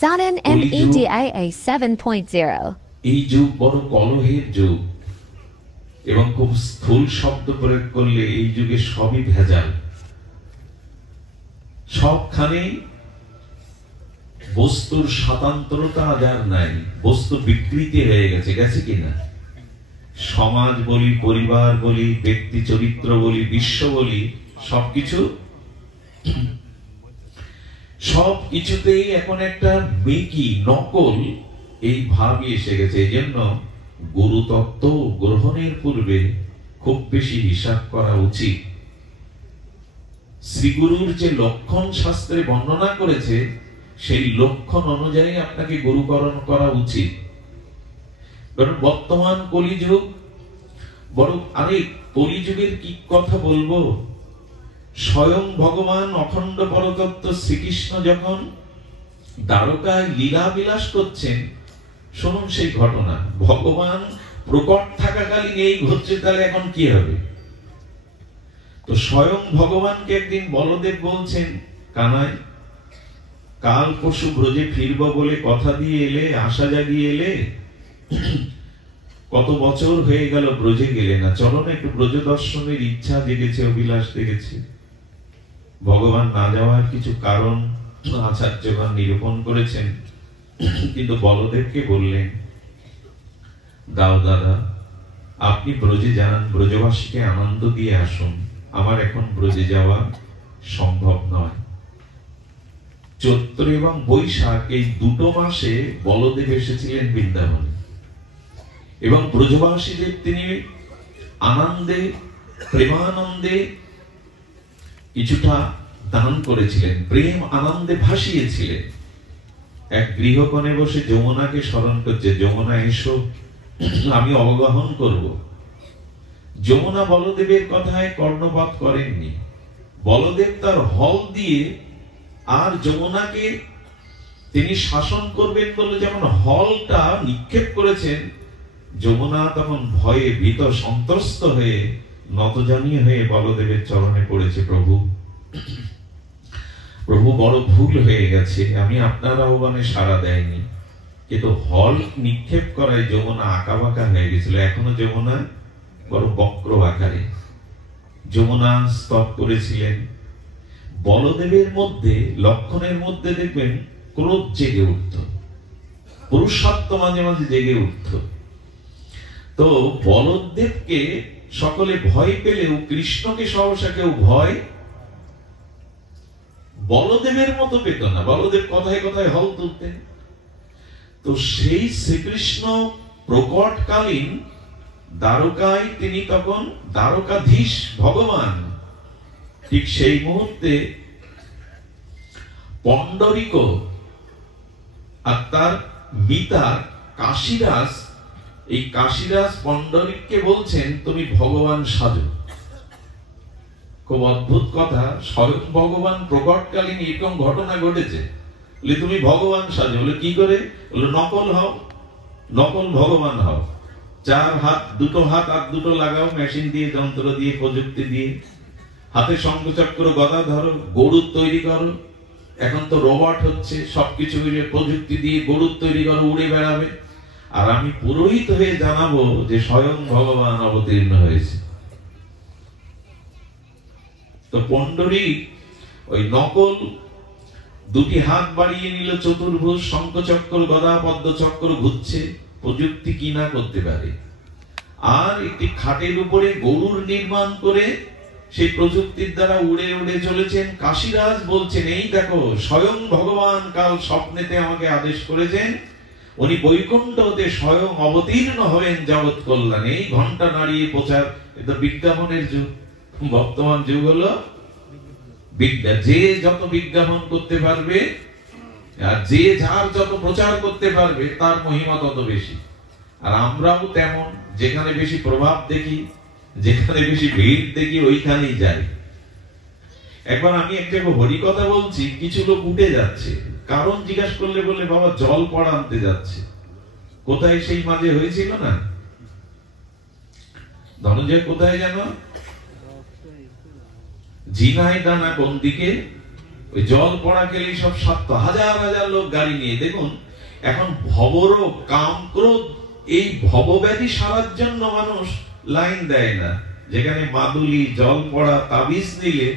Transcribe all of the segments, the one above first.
Saturn MEDIA 7.0 এই যুগ বড় কলহের যুগ এবং খুব স্থূল শব্দ প্রয়োগ করলে এই যুগে সবই ভেজাল। সবখানে বস্তুর স্বতন্ত্রতা আর নাই, বস্তু বিকৃতি হয়ে গেছে, গেছে কিনা? সমাজ বলি, পরিবার বলি, ব্যক্তি চরিত্র বলি, বিশ্ব বলি, সবকিছুতেই এখন একটা মেকি নকল এই ভাবই এসে গেছে। এই জন্য গুরুতত্ত্ব গ্রহণের পূর্বে খুব বেশি হিসাব করা উচিত। শ্রীগুরুর যে লক্ষণ শাস্ত্রে বর্ণনা করেছে সেই লক্ষণ অনুযায়ী আপনাকে গুরুকরণ করা উচিত। কারণ বর্তমান কলিযুগ বড়, আরে কলিযুগের কি কথা বলবো, স্বয়ং ভগবান অখণ্ড পরতত্ত্ব শ্রীকৃষ্ণ যখন দ্বারকায় লীলা বিলাস করছেন, শুনুন সেই ঘটনা। ভগবান প্রকট থাকাকালীন এই ঘটছে, তাহলে এখন কি হবে? তো স্বয়ং ভগবানকে একদিন বলদেব বলছেন, কানাই কাল পরশু ব্রজে ফিরব বলে কথা দিয়ে এলে, আশা জাগিয়ে এলে, কত বছর হয়ে গেল ব্রজে গেলে না, চলো না একটু ব্রজ দর্শনের ইচ্ছা জেগেছে, অভিলাষ জেগেছে। ভগবান না যাওয়ার কিছু কারণ আচার্যগণ নিরূপণ করেছেন, কিন্তু বলদেবকে বললেন, দাও দাদা, আপনি ব্রজে যান, ব্রজবাসীকে আনন্দ দিয়ে আসুন, আমার এখন ব্রজে যাওয়া সম্ভব নয়। চৈত্র এবং বৈশাখ এই দুটো মাসে বলদেব এসেছিলেন বৃন্দাবনে এবং ব্রজবাসীদের তিনি আনন্দে, প্রেমানন্দে কিছুটা দান করেছিলেন, প্রেম আনন্দে ভাসিয়েছিলেন। এক গৃহকোণে বসে যমুনাকে স্মরণ করছে, যমুনা এসো, আমি অবগাহন করব। যমুনা বলদেবের কথায় কর্ণপাত করেননি। বলদেব তার হল দিয়ে আর যমুনাকে তিনি শাসন করবেন বলে যেমন হলটা নিক্ষেপ করেছেন, যমুনা তখন ভয়ে ভীত সন্ত্রস্ত হয়ে নতজানি হয়ে বলদেবের চরণে পড়েছে, প্রভু প্রভু বড় ভুল হয়ে গেছে, আমি আপনার আহ্বানে সাড়া দেয়নি। কিন্তু হল নিক্ষেপ করায় যমুনা আঁকাবাঁকা হয়ে গেছিল, এখনো যমুনা বড় বক্র আকারে। যমুনা স্তব করেছিলেন। বলদেবের মধ্যে, লক্ষণের মধ্যে দেখবেন ক্রোধ জেগে উঠত, পুরুষত্ব মাঝে মাঝে জেগে উঠত। তো বলদেবকে সকলে ভয় পেলেও কৃষ্ণকে সহসা কেউ ভয় বলদেবের মতো পেত না। বলদেব কথায় কথায় হল তুলতেন। তো সেই শ্রীকৃষ্ণ প্রকটকালীন দ্বারকায় তিনি তখন দ্বারকাধীশ ভগবান, ঠিক সেই মুহূর্তে পণ্ডরিক আর তার মিতা কাশীরাজ, এই কাশীরাজ পণ্ডরিককে বলছেন, তুমি ভগবান সাজো। খুব অদ্ভুত কথা, স্বয়ং ভগবান প্রকটকালীন এরকম ঘটনা ঘটেছে, তুমি ভগবান সাজো। বলে কি করে? নকল হও, নকল ভগবান হও। চার হাত, দুটো হাত আর দুটো লাগাও, মেশিন দিয়ে, যন্ত্র দিয়ে, প্রযুক্তি দিয়ে, হাতে শঙ্খচক্র গদা ধরো, গরুর তৈরি করো। এখন তো রোবট হচ্ছে, সবকিছু মিলে প্রযুক্তি দিয়ে গরুর তৈরি করো, উড়ে বেড়াবে। আর আমি পুরোহিত হয়ে জানাবো যে স্বয়ং ভগবান অবতীর্ণ হয়েছে। তো পণ্ডরিক ওই নকল দুটি হাত বাড়িয়ে নিল, চতুর্ভুজ, শঙ্খচক্র গদা পদ্মচক্র ঘুরছে, প্রযুক্তি কি না করতে পারে। আর একটি খাটের উপরে গরুর নির্মাণ করে সেই প্রযুক্তির দ্বারা উড়ে উড়ে চলেছেন। কাশীরাজ বলছেন, এই দেখো স্বয়ং ভগবান কাল স্বপ্নেতে আমাকে আদেশ করেছেন, উনি বৈকুণ্ঠ হতে স্বয়ং অবতীর্ণ হবেন জগৎ কল্যাণে। এই ঘন্টা নাড়িয়ে প্রচার, এটা বিজ্ঞাপনের যুগ। বর্তমান যুগ হলো বিজ্ঞান। যে যত বিজ্ঞাপন করতে পারবে আর যে যার যত প্রচার করতে পারবে, তার মহিমা তত বেশি। আর আমরাও তেমন, যেখানে বেশি প্রভাব দেখি, যেখানে বেশি ভিড় দেখি, ওইখানেই যাই। একবার আমি একটা হরি কথা বলছি, কিছু লোক উঠে যাচ্ছে, কারণ জিজ্ঞাসা করলে বলে, বাবা জল পড়া আনতে যাচ্ছে। কোথায় সেই মাঝে হয়েছিল না, ধনঞ্জয় কোথায় যেন, ঝিনাই দানা কোন দিকে, ওই জল পড়া গেলেই সব সাত্য, হাজার হাজার লোক গাড়ি নিয়ে। দেখুন এখন ভবরোগ, কাম, ক্রোধ, এই ভবব্যাধি সারার জন্য মানুষ লাইন দেয় না। যেখানে মাদুলি, জল পড়া, তাবিজ নিলে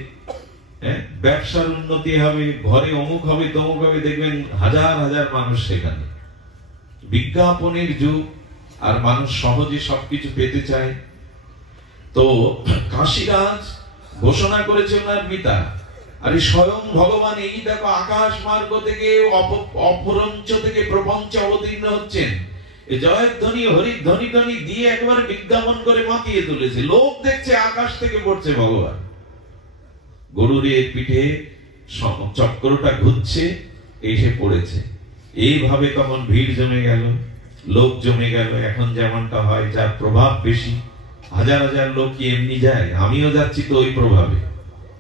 ব্যবসার উন্নতি হবে, ঘরে অমুক হবে, তমুক হবে, দেখবেন হাজার হাজার মানুষ সেখানে। বিজ্ঞাপনের যুগ, আর মানুষ সহজে সবকিছু পেতে চায়। তো কাশীরাজ ঘোষণা করেছে ওনার পিতা, আর স্বয়ং ভগবান এই দেখো আকাশ মার্গ থেকে, অপরঞ্চ থেকে প্রপঞ্চে অবতীর্ণ হচ্ছেন। জয়ধ্বনি, হরিধ্বনি ধ্বনি দিয়ে একবারে বিজ্ঞাপন করে মাতিয়ে তুলেছে। লোক দেখছে আকাশ থেকে পড়ছে ভগবান। গরুরের পিঠে চক্রটা ঘুরছে, এসে পড়েছে। এইভাবে তখন ভিড় জমে গেল, লোক জমে গেল। এখন যেমনটা হয়, যার প্রভাব বেশি, হাজার হাজার লোক কি এমনি যায়? আমিও যাচ্ছি তো ওই প্রভাবে।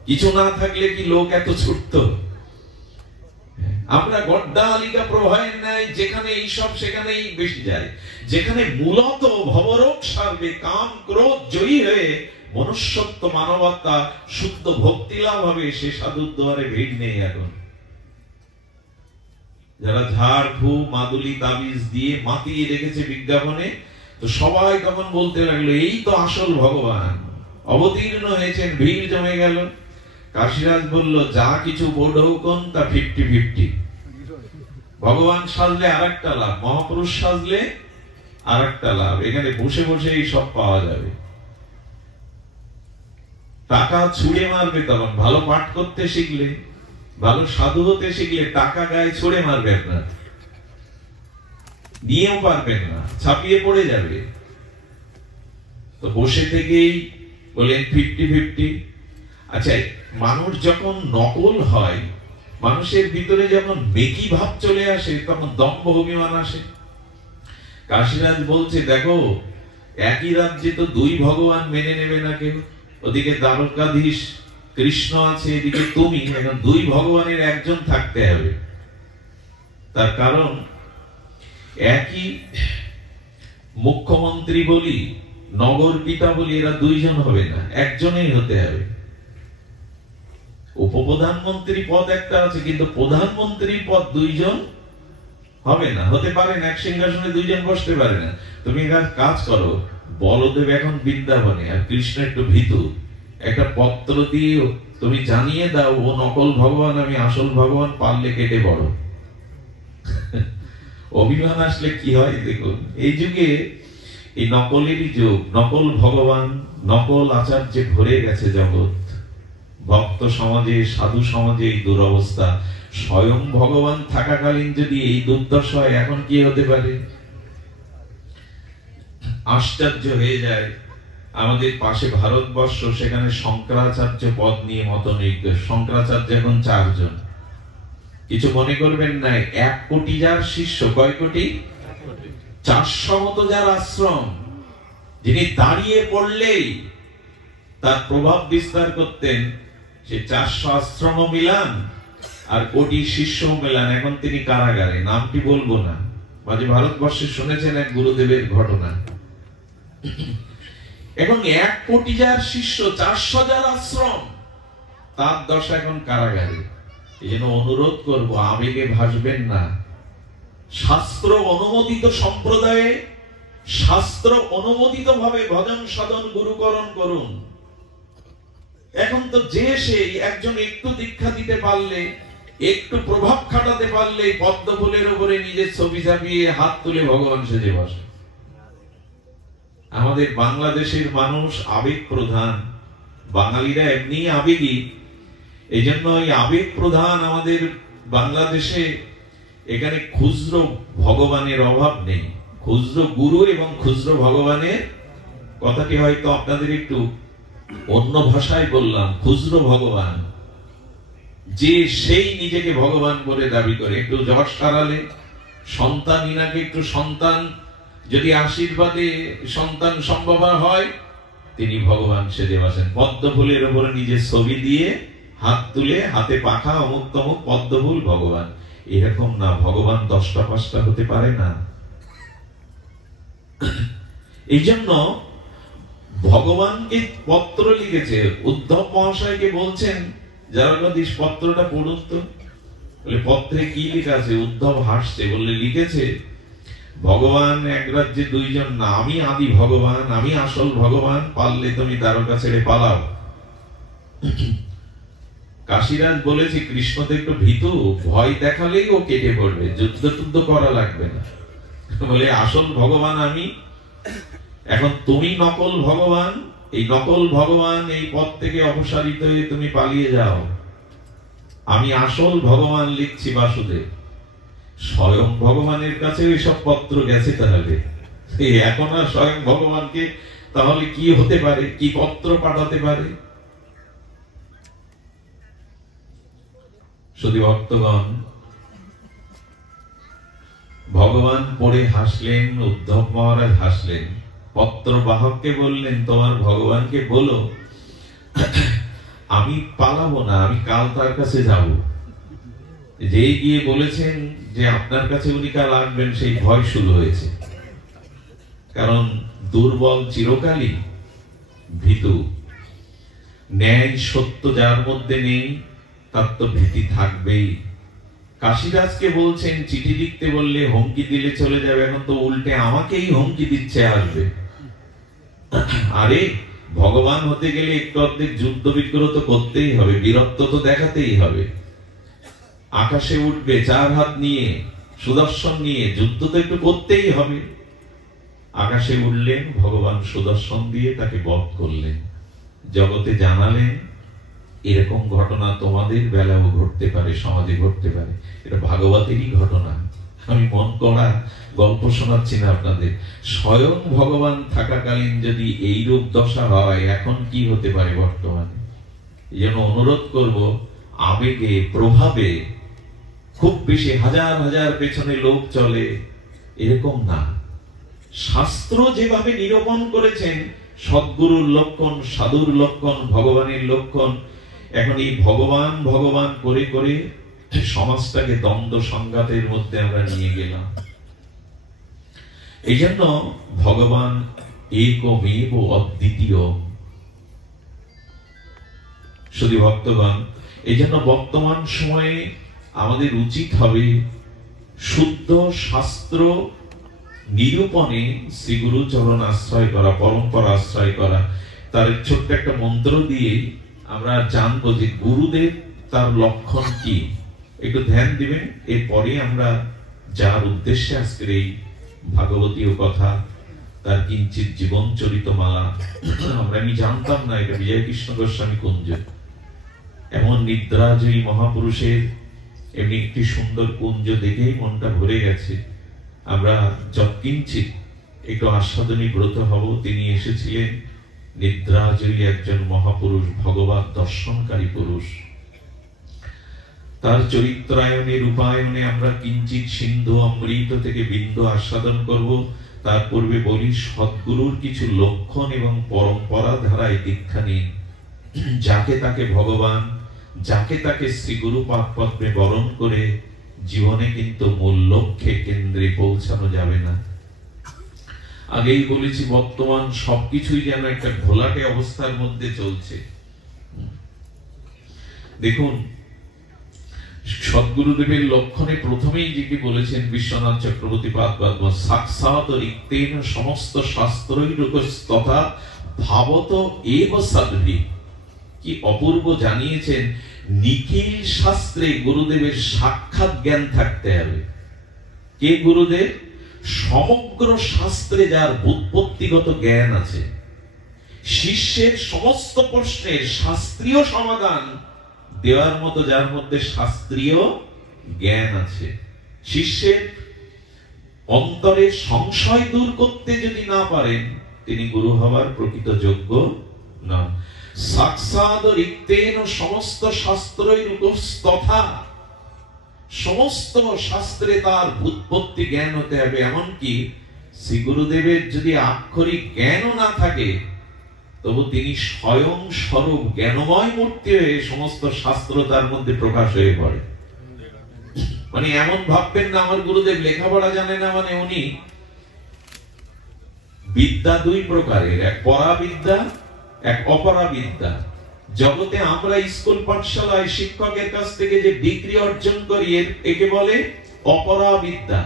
কিছু না থাকলে কি লোক এত ছুটত? আমরা গড্ডালিকা প্রবাহের ন্যায় যেখানে এইসব সেখানেই বেশি যায়। যেখানে মূলত ভবরোগ সারবে, কাম ক্রোধ জয়ী হয়ে মনুষ্যত্ব, মানবতা, শুদ্ধ ভক্তি লাভ হবে, সে সাধুর দ্বারে ভিড় নেই এখন। যারা ঝাড় ফু, মাদুলি, তাবিজ দিয়ে মাতিয়ে রেখেছে বিজ্ঞাপনে, তো সবাই তখন বলতে লাগলো এই তো আসল ভগবান অবতীর্ণ হয়েছেন। ভিড় জমে গেল। কাশীরাজ বলল যা কিছু বোর্ড হোকন তা 50-50। ভগবান সাজলে আর একটা লাভ, মহাপুরুষ সাজলে আর একটা লাভ। এখানে বসে বসেই সব পাওয়া যাবে। টাকা ছুঁড়ে মারবে তখন। ভালো পাঠ করতে শিখলে, ভালো সাধু হতে শিখলে টাকা গায়ে ছুঁড়ে মারবে আপনার, নিয়েও পারবেন না, ছাপিয়ে পড়ে যাবে। তো বসে থেকেই বলেন 50-50। আচ্ছা, মানুষ যখন নকল হয়, মানুষের ভিতরে যখন মেকি ভাব চলে আসে, তখন দম্ভ অভিমান আসে। কাশীরাজ বলছে দেখো, একই রাজ্যে তো দুই ভগবান মেনে নেবে না কেউ। ওদিকে দ্বারকাধীশ কৃষ্ণ আছে, এদিকে তুমি, এখন দুই ভগবানের একজন থাকতে হবে। তার কারণ একই মুখ্যমন্ত্রী বলি, নগর পিতা বলি, এরা দুইজন হবে না, একজনেই হতে হবে। উপপ্রধানমন্ত্রী পদ একটা আছে, কিন্তু প্রধানমন্ত্রী পদ দুইজন হবে না, হতে পারে না। এক সিংহাসনে দুইজন বসতে পারে না। তুমি কাজ করো, বলদেব এখন বৃন্দাবনে আর কৃষ্ণ একটু ভীতু, একটা পত্র দিয়ে তুমি জানিয়ে দাও ও নকল ভগবান, আমি আসল ভগবান, পারলে কেটে বড়। অভিমান আসলে কি হয় দেখুন। এই যুগে এই নকলেরই যুগ, নকল ভগবান, নকল আচার্যে ভরে গেছে জগৎ। ভক্ত সমাজে, সাধু সমাজে এই দুরবস্থা। স্বয়ং ভগবান থাকাকালীন যদি এই দুর্দশা হয়, এখন কি হতে পারে? আশ্চর্য হয়ে যায়। আমাদের পাশে ভারতবর্ষ, সেখানে শঙ্করাচার্য পদ নিয়ে মতনৈক্য। শঙ্করাচার্য এখন 4 জন। কিছু মনে করবেন না, 1 কোটি যার শিষ্য, কয় কোটি? 400 মতো যার আশ্রম, যিনি দাঁড়িয়ে পড়লেই তার প্রভাব বিস্তার করতেন, সে 400 আশ্রম মিলান আর কোটি শিষ্য মিলান। এখন তিনি কারাগারে, নামটি বলবো না। মাঝে ভারতবর্ষে শুনেছেন এক গুরুদেবের ঘটনা। এখন 1 কোটি যার শিষ্য, 400 যার আশ্রম, তার দশা এখন কারাগারে। এই জন্য অনুরোধ করবো, আবেগে ভাসবেন না। শাস্ত্র অনুমোদিত সম্প্রদায়ে, শাস্ত্র অনুমোদিত ভাবে ভজন সাধন গুরুকরণ করুন। এখন তো যে সেই একজন একটু দীক্ষা দিতে পারলে, একটু প্রভাব খাটাতে পারলে, পদ্ম ফুলের উপরে নিজের ছবি চাপিয়ে হাত তুলে ভগবান সেজে বসে। আমাদের বাংলাদেশের মানুষ আবেগ প্রধান, বাঙালিরা এমনি আবেগী। এই জন্য এই আবেগ প্রধান আমাদের বাংলাদেশে, এখানে খুচরো ভগবানের অভাব নেই। খুচরো গুরু এবং খুচরো ভগবানের কথাটি হয়তো আপনাদের একটু অন্য ভাষায় বললাম। খুচরো ভগবান, যে সেই নিজেকে ভগবান বলে দাবি করে। একটু জ্বর সারালে সন্তান ইনাকে একটু সন্তান যদি আশীর্বাদে সন্তান সম্ভব হয়, তিনি ভগবান সেজে বসেন। পদ্ম ফুলের উপরে নিজের ছবি দিয়ে হাত তুলে, হাতে পাখা, অমুক তমুক, পদ্ম ফুল ভগবান। এরকম না, ভগবান 10টা 5টা হতে পারে না। এই জন্য ভগবানকে পত্র লিখেছে, উদ্ধব মহাশয়কে বলছেন দ্বারকাধীশ পত্রটা পড়ুন তো। বলে পত্রে কি লেখা আছে? উদ্ধব হাসছে, বললে লিখেছে ভগবান এক রাজ্যে দুইজন না, আমি আদি ভগবান, আমি আসল ভগবান, পারলে তুমি দ্বারকা ছেড়ে পালাও। কাশীরাজ বলেছে কৃষ্ণ তো একটু ভীতু, ভয় দেখালেই ও কেটে পড়বে, যুদ্ধ টুদ্ধ করা লাগবে না। বলে আসল ভগবান আমি, এখন তুমি নকল ভগবান, এই নকল ভগবান এই পথ থেকে অপসারিত হয়ে তুমি পালিয়ে যাও, আমি আসল ভগবান লিখছি বাসুদেব। স্বয়ং ভগবানের কাছে এসব পত্র গেছে, তাহলে এখন আর স্বয়ং ভগবানকে তাহলে কি হতে পারে, কি পত্র পাঠাতে পারে? শুধু ভক্তগণ, ভগবান পড়ে হাসলেন, উদ্ধব মহারাজ হাসলেন, পত্র বাহককে বললেন তোমার ভগবানকে বলো আমি পালাবো না, আমি কাল তার কাছে যাব। যে গিয়ে বলেছেন যে আপনার কাছে উনি কাল আসবেন, সেই ভয় শুরু হয়েছে। কারণ দুর্বল চিরকালই ভীতু, ন্যায় সত্য যার মধ্যে নেই তার তো ভীতি থাকবেই। কাশীরাজকে বলছেন চিঠি লিখতে বললে হুমকি দিলে চলে যাবে, এখন তো উল্টে আমাকেই হুমকি দিচ্ছে আসবে। আরে ভগবান হতে গেলে একটু অর্ধেক যুদ্ধ বিগ্রহ তো করতেই হবে, বীরত্ব তো দেখাতেই হবে। আকাশে উঠবে চার হাত নিয়ে, সুদর্শন নিয়ে, যুদ্ধ তো একটু করতেই হবে। আকাশে উঠলেন, ভগবান সুদর্শন দিয়ে তাকে বধ করলেন, জগতে জানালেন এরকম ঘটনা তোমাদের বেলাও ঘটতে পারে, সমাজে ঘটতে পারে। এটা ভাগবতেরই ঘটনা, আমি মন করা গল্প শোনাচ্ছি না আপনাদের। স্বয়ং ভগবান থাকাকালীন যদি এইরূপ দশা হয়, এখন কি হতে পারে বর্তমানে? এই জন্য অনুরোধ করব, আবেগে প্রভাবে খুব বেশি হাজার হাজার পেছনে লোক চলে এরকম না। শাস্ত্র যেভাবে নিরূপণ করেছেন সদ্গুরুর লক্ষণ, সাধুর লক্ষণ, ভগবানের লক্ষণ, এখন এই ভগবান ভগবান করে করে সমাজটাকে দ্বন্দ্ব সংঘাতের মধ্যে আমরা নিয়ে গেলাম। এই জন্য ভগবান একমেব অদ্বিতীয়। শুধু ভক্তগণ, এই জন্য বর্তমান সময়ে আমাদের উচিত হবে শুদ্ধ শাস্ত্র নিরূপণে শ্রীগুরু চরণ আশ্রয় করা, পরম্পরা আশ্রয় করা। তার ছোট্ট একটা মন্ত্র দিয়ে আমরা জানবো যে গুরুদেব তার লক্ষণ কি, একটু ধ্যান দিবেন। এরপরে আমরা যার উদ্দেশ্যে আজকের এই ভাগবতীয় কথা, তার কিঞ্চিত জীবন চরিত মালা, আমি জানতাম না এটা বিজয় কৃষ্ণ গোস্বামী কুঞ্জ, এমন নিদ্রাজয়ী মহাপুরুষের এমনি একটি সুন্দর কুঞ্জ দেখেই মনটা ভরে গেছে। আমরা যৎকিঞ্চিত একটু আস্বাদনী ব্রত হব। তিনি এসেছিলেন নিদ্রাজয়ী একজন মহাপুরুষ, ভগবত দর্শনকারী পুরুষ। তার চরিত্রায়নে রূপায়নে আমরা কিঞ্চিত সিন্ধু অমৃত থেকে বিন্দু আস্বাদন করব। তার পূর্বে বলি, সদ্গুরুর কিছু লক্ষণ এবং পরম্পরা ধারায় দীক্ষা নিন। যাকে তাকে ভগবান, যাকে তাকে শ্রীগুরু পাদপদ্মে বরণ করে জীবনে কিন্তু মূল লক্ষ্যে কেন্দ্রে পৌঁছানো যাবে না। আগেই বলেছি বর্তমান সবকিছুই যেন একটা ঘোলাটে অবস্থার মধ্যে চলছে। দেখুন, সদ্গুরুদেবের লক্ষণে প্রথমেই যেটি বলেছেন বিশ্বনাথ চক্রবর্তী পাদ সাক্ষাৎ রিক্তেন সমস্ত শাস্ত্রই তথা ভাবত এব সাধ্বী। কি অপূর্ব জানিয়েছেন, নিখিল শাস্ত্রে গুরুদেবের সাক্ষাৎ জ্ঞান থাকতে হবে। কে গুরুদেব? সমগ্র শাস্ত্রে যার ব্যুৎপত্তিগত জ্ঞান আছে, শিষ্যের সমস্ত প্রশ্নের শাস্ত্রীয় সমাধান দেওয়ার মতো যার মধ্যে শাস্ত্রীয় জ্ঞান আছে। শিষ্যের অন্তরের সংশয় দূর করতে যদি না পারেন, তিনি গুরু হওয়ার প্রকৃত যোগ্য নন। সাক্ষাৎ রিক্তেন সমস্ত শাস্ত্রই তথা, সমস্ত শাস্ত্রে তার ব্যুৎপত্তি জ্ঞান হতে হবে। এমনকি শ্রী গুরুদেবের যদি আক্ষরিক জ্ঞানও না থাকে, তবু তিনি স্বয়ং স্বরূপ জ্ঞানময় মূর্তি হয়ে সমস্ত শাস্ত্র তার মধ্যে প্রকাশ হয়ে পড়ে। মানে এমন ভাববেন না আমার গুরুদেব লেখাপড়া জানে না, মানে উনি বিদ্যা দুই প্রকারের, এক পরাবিদ্যা, এক অপরাবিদ্যা। জগতে আমরা স্কুল পাঠশালায় শিক্ষকের কাছ থেকে যে ডিগ্রি অর্জন করি একে বলে অপরাবিদ্যা।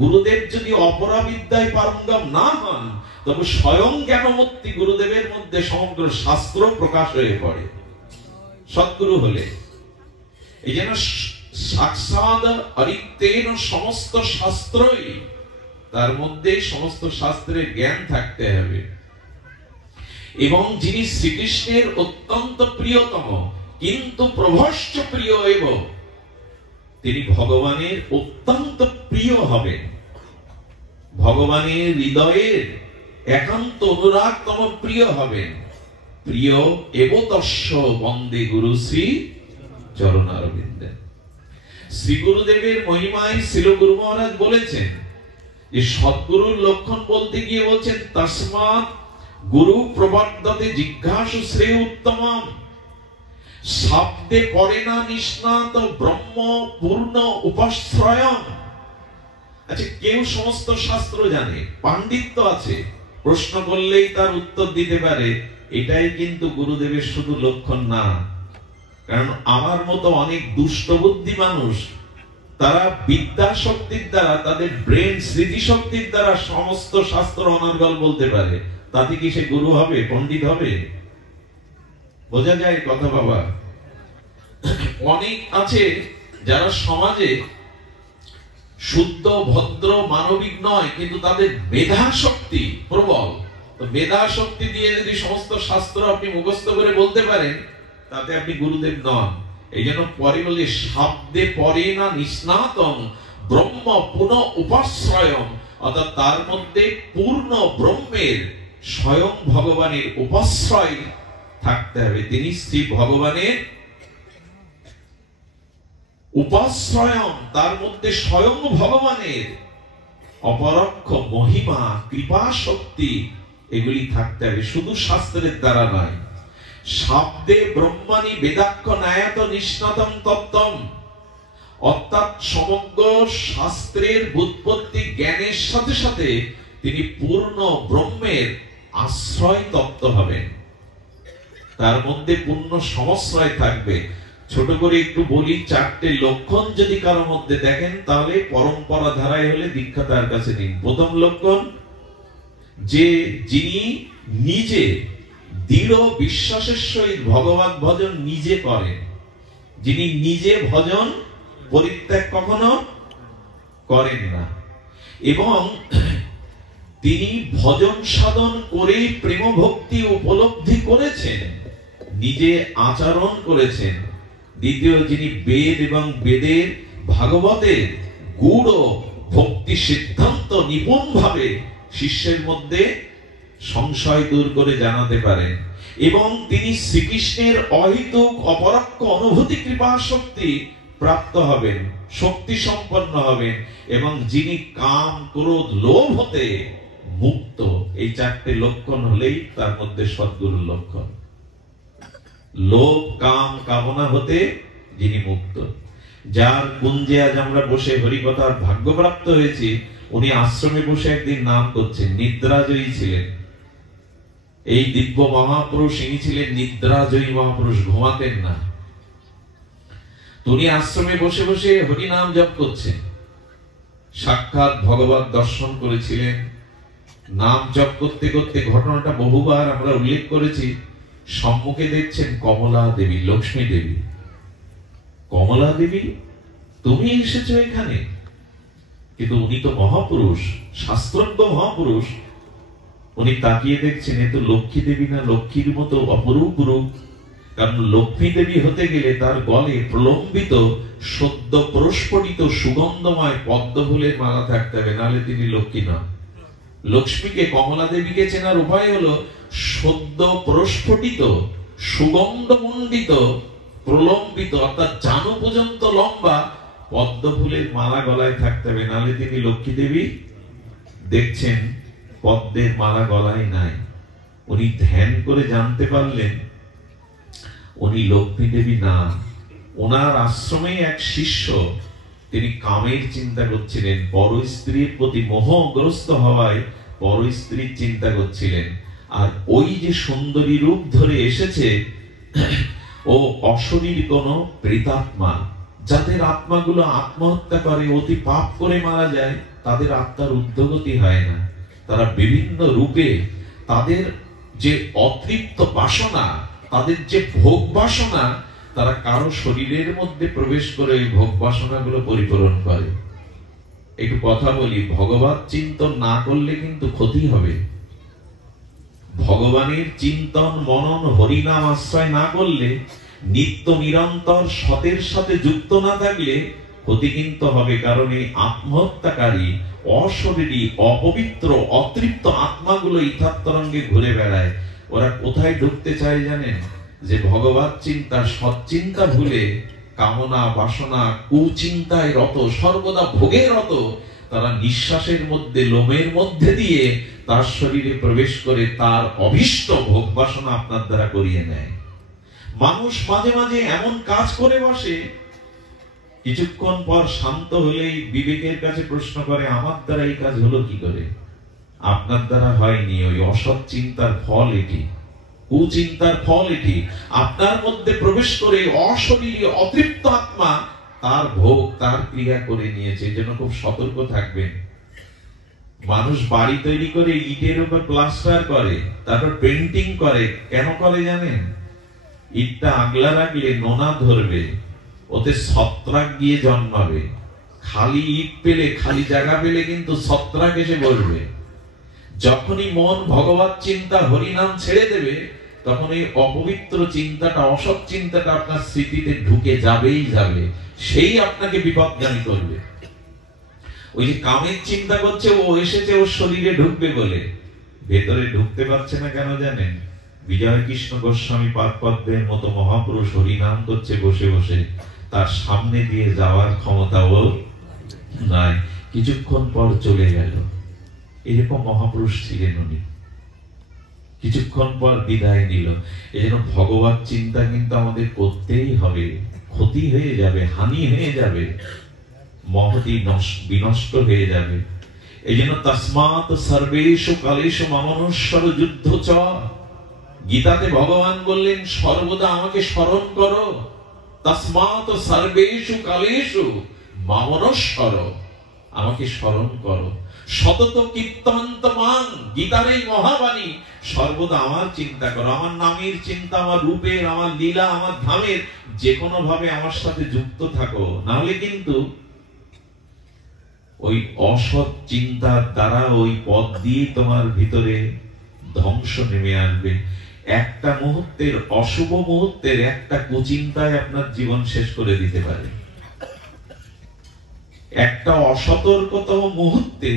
গুরুদেব যদি অপরাবিদ্যায় পারঙ্গম না হন, তবে স্বয়ং জ্ঞানমূর্তি গুরুদেবের মধ্যে সমগ্র শাস্ত্র প্রকাশ হয়ে পড়ে সদ্গুরু হলে। এই জন্য সাক্ষাৎ অরিক্তেন সমস্ত শাস্ত্রই, তার মধ্যে সমস্ত শাস্ত্রের জ্ঞান থাকতে হবে। এবং যিনি শ্রীকৃষ্ণের অত্যন্ত প্রিয়তম কিন্তু প্রভষ্ট প্রিয় এবং তিনি ভগবানের অত্যন্ত প্রিয় হবেন, ভগবানের হৃদয়ের একান্ত অনুরাগতম প্রিয় হবেন। প্রিয় এবতস্য বন্দে গুরু শ্রী চরণারবিন্দে। শ্রী গুরুদেবের মহিমায় শ্রীল গুরু মহারাজ বলেছেন যে সদ্গুরুর লক্ষণ বলতে গিয়ে বলছেন তস্মাৎ গুরু প্রবর্ততে জিজ্ঞাসু শ্রেয় উত্তমম শব্দে পড়ে না নিষ্ণাত ব্রহ্ম পূর্ণ উপাশ্রয়ম। আচ্ছা, কেউ সমস্ত শাস্ত্র জানে, পাণ্ডিত্য আছে, প্রশ্ন করলেই তার উত্তর দিতে পারে, এটাই কিন্তু গুরুদেবের শুধু লক্ষণ না। কারণ আমার মতো অনেক দুষ্টবুদ্ধি মানুষ, তারা বিদ্যা শক্তির দ্বারা, তাদের ব্রেন স্মৃতি শক্তির দ্বারা সমস্ত শাস্ত্র অনর্গল বলতে পারে, তাতে কি সে গুরু হবে, পণ্ডিত হবে? বোঝা যায় কথা বাবা? অনেক আছে যারা সমাজে শুদ্ধ ভদ্র মানবিক নয়, কিন্তু তাদের মেধা শক্তি প্রবল। তো মেধা শক্তি দিয়ে যদি সমস্ত শাস্ত্র আপনি মুখস্থ করে বলতে পারেন, তাতে আপনি গুরুদেব নন। এই জন্য পরে বলে শব্দে পরে না নিষ্ণাতং ব্রহ্ম পুনঃ উপাশ্রয়ম, অর্থাৎ তার মধ্যে পূর্ণ ব্রহ্মের স্বয়ং ভগবানের উপাশ্রয় থাকতে হবে। তিনি শ্রী ভগবানের উপাশ্রয়ম, তার মধ্যে স্বয়ং ভগবানের অপরোক্ষ মহিমা কৃপা শক্তি এগুলি থাকতে হবে, শুধু শাস্ত্রের দ্বারা নয়। শব্দে ব্রহ্মাণি বেদাক্ষ ন্যায়ত নিষ্ণাতম তত্ত্বম, অর্থাৎ সমগ্র শাস্ত্রের ব্যুৎপত্তি জ্ঞানের সাথে সাথে তিনি পূর্ণ ব্রহ্মের আশ্রয় তত্ত্ব হবেন, তার মধ্যে পূর্ণ সমশ্রয় থাকবে। ছোট করে একটু বলি, 4টে লক্ষণ যদি কারো মধ্যে দেখেন, তাহলে পরম্পরা ধারায় হলে দীক্ষা তার কাছে নিন। প্রথম লক্ষণ, যে যিনি নিজে দৃঢ় বিশ্বাসের সহিত ভগবত ভজন নিজে করেন, যিনি নিজে ভজন পরিত্যাগ কখনো করেন না, এবং তিনি ভজন সাধন করে প্রেম ভক্তি উপলব্ধি করেছেন, নিজে আচরণ করেছেন। দ্বিতীয়, যিনি বেদ এবং বেদের ভাগবতের গূঢ় ভক্তি সিদ্ধান্ত নিপুণ ভাবে শিষ্যের মধ্যে সংশয় দূর করে জানাতে পারেন, এবং তিনি শ্রীকৃষ্ণের অহিতুক অপরোক্ষ অনুভূতি কৃপা শক্তি প্রাপ্ত হবেন, শক্তি সম্পন্ন হবেন, এবং যিনি কাম ক্রোধ লোভ হতে মুক্ত। এই 4টে লক্ষণ হলেই তার মধ্যে সদ্গুরুর লক্ষণ। লোভ কাম কামনা হতে যিনি মুক্ত, যার কুঞ্জে আজ আমরা বসে হরিকথার ভাগ্যপ্রাপ্ত হয়েছি, উনি আশ্রমে বসে একদিন নাম করছেন, নিদ্রাজয়ী ছিলেন। এই দিব্য মহাপুরুষ, ইনি ছিলেন নিদ্রাজয়ী মহাপুরুষ, ঘুমাতেন না। উনি আশ্রমে বসে বসে হরি নাম জপ করছেন, সাক্ষাৎ ভগবত দর্শন করেছিলেন। নাম জপ করতে করতে, ঘটনাটা বহুবার আমরা উল্লেখ করেছি, সম্মুখে দেখছেন কমলা দেবী, লক্ষ্মী দেবী। কমলা দেবী, তুমি এসেছো এখানে? কিন্তু উনি তো মহাপুরুষ, শাস্ত্রজ্ঞ মহাপুরুষ। উনি তাকিয়ে দেখছেন, এ তো লক্ষ্মী দেবী না, লক্ষ্মীর মতো অপরূপ রূপ। কারণ লক্ষ্মী দেবী হতে গেলে তার গলে প্রলম্বিত সদ্য প্রস্ফুটিত সুগন্ধময় পদ্ম ফুলের মালা থাকতে হবে, নাহলে তিনি লক্ষ্মী নন। লক্ষ্মীকে, কমলা দেবীকে চেনার উপায় হলো সদ্য প্রস্ফুটিত সুগন্ধমণ্ডিত প্রলম্বিত, অর্থাৎ জানু পর্যন্ত লম্বা পদ্ম ফুলের মালা গলায় থাকতে হবে, নাহলে তিনি লক্ষ্মী দেবী। দেখছেন পদ্মের মালা গলায় নাই। উনি ধ্যান করে জানতে পারলেন উনি লক্ষ্মী দেবী না। ওনার আশ্রমে এক শিষ্য, তিনি কামের চিন্তা করছিলেন, পর স্ত্রীর প্রতি মোহগ্রস্ত হওয়ায় পর স্ত্রীর চিন্তা করছিলেন। আর ওই যে সুন্দরী রূপ ধরে এসেছে, ও অশরীর কোন প্রেতাত্মা, যাদের আত্মাগুলো আত্মহত্যা করে, অতি পাপ করে মারা যায়, তাদের আত্মার ঊর্ধ্বগতি হয় না। তারা বিভিন্ন রূপে তাদের যে অতৃপ্ত বাসনা, তাদের যে ভোগ বাসনা, তারা কারো শরীরের মধ্যে প্রবেশ করে ওই ভোগ বাসনাগুলো পরিপূরণ করে। একটু কথা বলি, ভগবত চিন্তন না করলে কিন্তু ক্ষতি হবে। ভগবানের চিন্তন মনন হরিনাম আশ্রয় না করলে, নিত্য নিরন্তর সতের সাথে যুক্ত না থাকলে ক্ষতি কিন্তু হবে। কারণ এই আত্মহত্যাকারী, অশরীরী, অপবিত্র, অতৃপ্ত আত্মাগুলো ইথাত্তরঙ্গে ঘুরে বেড়ায়। ওরা কোথায় ঢুকতে চায় জানেন? যে ভগবত চিন্তা, সৎচিন্তা ভুলে কামনা বাসনা কুচিন্তায় রত, সর্বদা ভোগে রত, তারা নিঃশ্বাসের মধ্যে, লোমের মধ্যে দিয়ে তার শরীরে প্রবেশ করে তার অভিষ্ট ভোগ বাসনা আপনার দ্বারা করিয়ে নেয়। মানুষ মাঝে মাঝে এমন কাজ করে বসে, কিছুক্ষণ পর শান্ত হলেই বিবেকের কাছে প্রশ্ন করে, আমার দ্বারা এই কাজ হলো কি করে? আপনার দ্বারা হয়নি। ওই অসৎ চিন্তার ফল এটি, কুচিন্তার ফল এটি। আপনার মধ্যে প্রবেশ করে অশরীরী অতৃপ্ত আত্মা তার ভোগ, তার ক্রিয়া করে নিয়েছে। এই জন্য খুব সতর্ক থাকবেন। মানুষ বাড়ি তৈরি করে ইটের উপর প্লাস্টার করে, তারপর পেন্টিং করে। কেন করে জানেন? ইটটা আগলা রাখলে নোনা ধরবে, ওতে ছত্রাক গিয়ে জন্মাবে। খালি ইট পেলে, খালি জায়গা পেলে কিন্তু ছত্রাক এসে বসবে। যখনই মন ভগবত চিন্তা, হরিনাম ছেড়ে দেবে, তখন এই অপবিত্র চিন্তাটা, অসৎ চিন্তাটা আপনার স্মৃতিতে ঢুকে যাবেই যাবে। সেই আপনাকে বিপদগামী করবে। ওই যে কামের চিন্তা করছে, ও এসেছে ওর শরীরে ঢুকবে বলে, ভেতরে ঢুকতে পারছে না। কেন জানেন? বিজয় কৃষ্ণ গোস্বামী পাদপদ্মের মতো মহাপুরুষ হরিনাম করছে বসে বসে, তার সামনে দিয়ে যাওয়ার ক্ষমতা ওর নাই। কিছুক্ষণ পর চলে গেল। এরকম মহাপুরুষ ছিলেন উনি। কিছুক্ষণ পর বিদায় নিল। এই জন্য ভগবত চিন্তা কিন্তু আমাদের করতেই হবে। ক্ষতি হয়ে যাবে, হানি হয়ে যাবে, মহতি বিনষ্ট হয়ে যাবে। এই জন্য তস্মাৎ সর্বেষু কালেষু মামনুষ্যর যুদ্ধ চ। গীতাতে ভগবান বললেন, সর্বদা আমাকে স্মরণ করো। তস্মাৎ সর্বেষু কালেষু মামনুষ্যর, আমাকে স্মরণ করো। সতত কীর্তন্ত মাং, গীতার এই মহাবাণী, সর্বদা আমার চিন্তা করো। আমার নামের চিন্তা, আমার রূপের, আমার লীলা, আমার ধামের, যে কোনো ভাবে আমার সাথে যুক্ত থাকো। নাহলে কিন্তু ওই অসৎ চিন্তার দ্বারা ওই পথ দিয়ে তোমার ভিতরে ধ্বংস নেমে আসবে। একটা মুহূর্তের, অশুভ মুহূর্তের একটা কুচিন্তায় আপনার জীবন শেষ করে দিতে পারে। একটা অসতর্কতম মুহূর্তে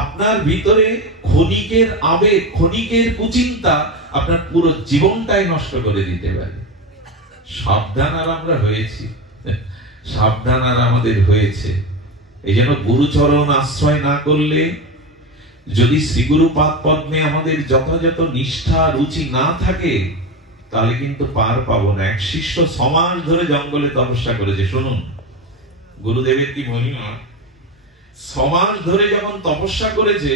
আপনার ভিতরে ক্ষণিকের আবেগ, ক্ষণিকের কুচিন্তা আপনার পুরো জীবনটাই নষ্ট করে দিতে পারে। সাবধান আর আমরা হয়েছি, সাবধান আর আমাদের হয়েছে। এই জন্য গুরুচরণ আশ্রয় না করলে, যদি শ্রীগুরু পাদপদ্মে আমাদের যথাযথ নিষ্ঠা, রুচি না থাকে, তাহলে কিন্তু পার পাবো না। এক শিষ্য 6 মাস ধরে জঙ্গলে তপস্যা করেছে। শুনুন গুরুদেবের কি মহিমা। 6 মাস ধরে যখন তপস্যা করেছে,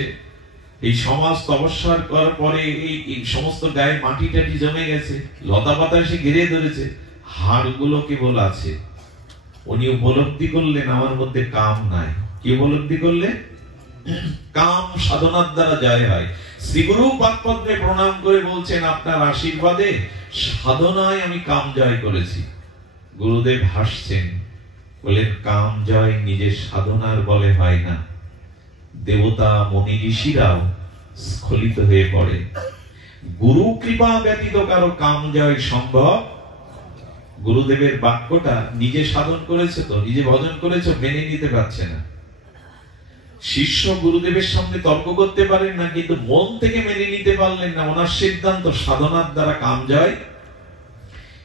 এই সমাজ তপস্যার করার পরে এই সমস্ত গায়ে মাটি টাটি জমে গেছে, লতা পাতা এসে ঘিরে ধরেছে, হাড়গুলো কেবল আছে। উনি উপলব্ধি করলেন আমার মধ্যে কাম নাই। কি উপলব্ধি করলেন? কাম সাধনার দ্বারা জয় হয়। শ্রীগুরু পাদপদ্মে প্রণাম করে বলছেন, আপনার আশীর্বাদে সাধনায় আমি কাম জয় করেছি। গুরুদেব হাসছেন, বলেন, কাম জয় নিজের সাধনার বলে হয় না। দেবতা মনি ঋষিরাও স্খলিত হয়ে পড়ে। গুরু কৃপা ব্যতীত কারো কাম জয় সম্ভব। গুরুদেবের বাক্যটা নিজে সাধন করেছে তো, নিজে ভজন করেছে, মেনে নিতে পারছে না। শিষ্য গুরুদেবের সামনে তর্ক করতে পারেন না, কিন্তু মন থেকে মেনে নিতে পারলেন না। ওনার সিদ্ধান্ত সাধনার দ্বারা কাম জয়।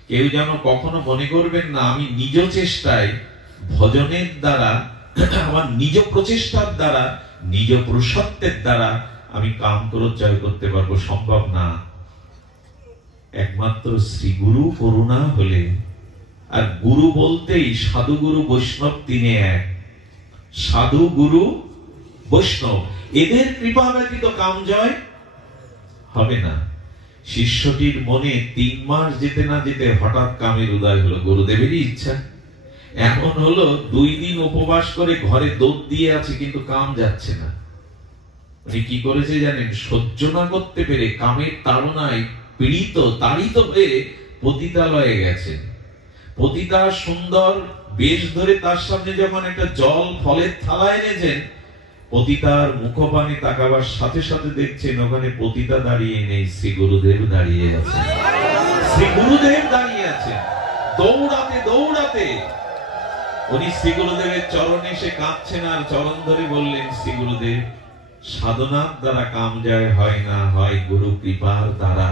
কেউ যেন কখনো মনে করবেন না আমি নিজ চেষ্টায়, ভজনের দ্বারা, আমার নিজ প্রচেষ্টার দ্বারা, নিজ পুরুষত্বের দ্বারা আমি কাম ক্রোধ জয় করতে পারবো। সম্ভব না। একমাত্র শ্রী গুরু করুণা হলে। আর গুরু বলতেই সাধু গুরু বৈষ্ণব তিনে এক। সাধু গুরু বৈষ্ণব, এদের কৃপা ব্যতীত কাম জয় হবে না। শিষ্যটির মনে 3 মাস যেতে না যেতে হঠাৎ কামের উদয় হলো। গুরুদেবেরই ইচ্ছা। এমন হলো 2 দিন উপবাস করে ঘরে দৌড় দিয়ে আছে, কিন্তু কাম যাচ্ছে না। উনি কি করেছে জানেন? সহ্য না করতে পেরে কামের তাড়নায় পীড়িত তাড়িত হয়ে পতিতালয়ে গেছেন। পতিতা সুন্দর বেশ ধরে তার সামনে যখন একটা জল ফলের থালা এনেছেন, পতিতার মুখপানে তাকাবার সাথে সাথে দেখছেন ওখানে পতিতা দাঁড়িয়ে নেই, শ্রী গুরুদেব দাঁড়িয়ে আছেন। শ্রী গুরুদেব দাঁড়িয়ে আছেন। দৌড়াতে দৌড়াতে উনি শ্রী গুরুদেবের চরণে এসে কাঁদছেন আর চরণ ধরে বললেন, শ্রী গুরুদেব, সাধনার দ্বারা কাম জয় হয় না, হয় গুরু কৃপার দ্বারা।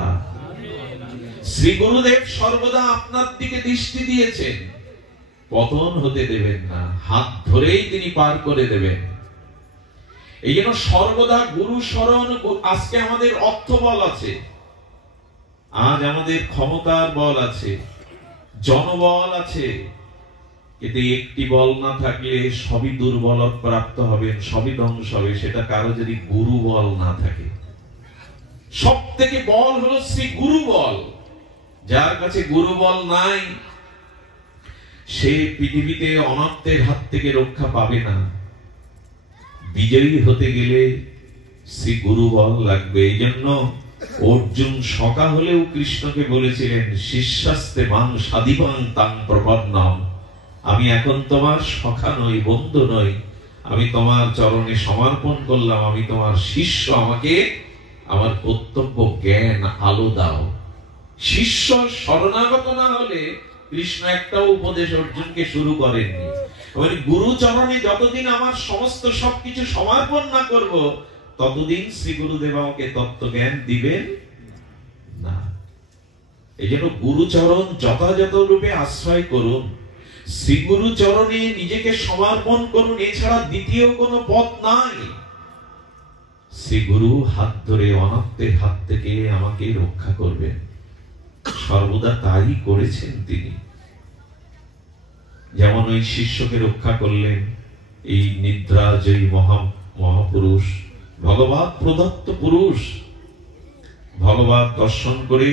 শ্রী গুরুদেব সর্বদা আপনার দিকে দৃষ্টি দিয়েছেন, পতন হতে দেবেন না, হাত ধরেই তিনি পার করে দেবেন। এই জন্য সর্বদা গুরু শরণ। আজকে আমাদের অর্থ বল আছে, আজ আমাদের ক্ষমতার বল আছে, জনবল আছে, কিন্তু একটি বল না থাকলে সবই দুর্বলতা প্রাপ্ত হবেন, সবই ধ্বংস হবে। সেটা কারো যদি গুরু বল না থাকে। সব থেকে বল হলো শ্রী গুরু বল। যার কাছে গুরু বল নাই, সে পৃথিবীতে অনর্থের হাত থেকে রক্ষা পাবে না। বিজয়ী হতে গেলে শ্রী গুরু বল লাগবে। এই জন্য অর্জুন সকা হলেও কৃষ্ণকে বলেছিলেন, শিষ্যাস্তে মাং সাধিবাং তাং প্রপন্নম। আমি এখন তোমার সখা নই, বন্ধু নই, আমি তোমার চরণে সমর্পণ করলাম, আমি তোমার শিষ্য, আমাকে আমার কর্তব্য জ্ঞান আলো দাও। শিষ্য শরণাগত না হলে কৃষ্ণ একটাও উপদেশ অর্জুনকে শুরু করেননি। গুরু চরণে যতদিন আমার সমস্ত সবকিছু সমর্পণ না করব, ততদিন শ্রী গুরুদেব আমাকে তত্ত্ব জ্ঞান দিবেন না। এই জন্য গুরুচরণ যথাযথ রূপে আশ্রয় করুন, শ্রী গুরু চরণে নিজেকে সমর্পণ করুন। এছাড়া দ্বিতীয় কোনো পথ নাই। শ্রী গুরু হাত ধরে অনর্থের হাত থেকে আমাকে রক্ষা করবেন, সর্বদা তাই করেছেন তিনি। যেমন ওই শিষ্যকে রক্ষা করলেন এই নিদ্রাজয়ী মহাপুরুষ, ভগবৎ প্রদত্ত পুরুষ। ভগবৎ দর্শন করে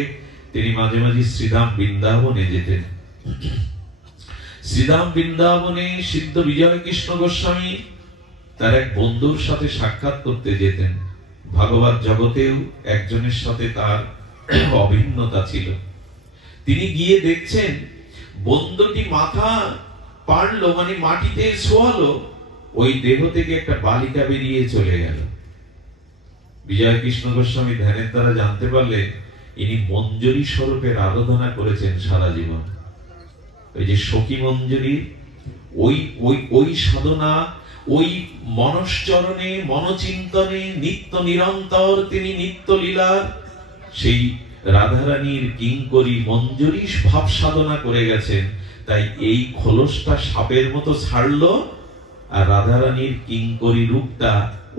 তিনি মাঝে মাঝে শ্রীধাম বৃন্দাবনে যেতেন। শ্রীধাম বৃন্দাবনে সিদ্ধ বিজয় কৃষ্ণ গোস্বামী তার এক বন্ধুর সাথে সাক্ষাৎ করতে যেতেন। ভাগবত জগতেও একজনের সাথে তার অভিন্নতা ছিল। তিনি গিয়ে দেখছেন বন্ধুটি মাথা পাড়লো, মানে মাটিতে শোয়ালো, ওই দেহ থেকে একটা বালিকা বেরিয়ে চলে গেল। বিজয় কৃষ্ণ গোস্বামী ধ্যানের দ্বারা জানতে পারলেন ইনি মঞ্জুরি স্বরূপের আরাধনা করেছেন সারা জীবন। ওই যে সখী মঞ্জুরি, ওই সাধনা, ওই মনশ্চরণে মনচিন্তনে নিত্য নিরন্তর তিনি নিত্য লীলার সেই রাধারানীর কিঙ্করী মঞ্জুরি ভাব সাধনা করে গেছেন। তাই এই খোলসটা সাপের মতো ছাড়লো, আর রাধারানীর কিঙ্করী রূপটা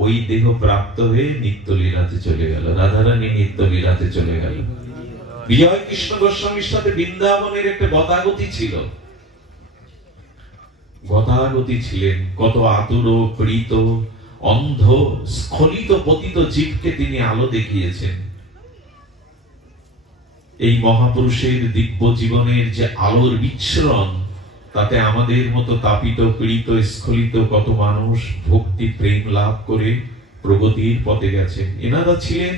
ওই দেহ প্রাপ্ত হয়ে নিত্য লীলাতে চলে গেল। রাধারানী নিত্য লীলাতে চলে গেল। বিজয় কৃষ্ণ গোস্বামীর সাথে বৃন্দাবনের একটা গতাগতি ছিল, গতাগতি ছিলেন। কত আতুর পীড়িত অন্ধ স্খলিত পতিত জীবকে তিনি আলো দেখিয়েছেন। এই মহাপুরুষের দিব্য জীবনের যে আলোর বিচ্ছরণ, তাতে আমাদের মতো তাপিত পীড়িত স্খলিত কত মানুষ ভক্তি প্রেম লাভ করে প্রগতির পথে গেছেন। এনারা ছিলেন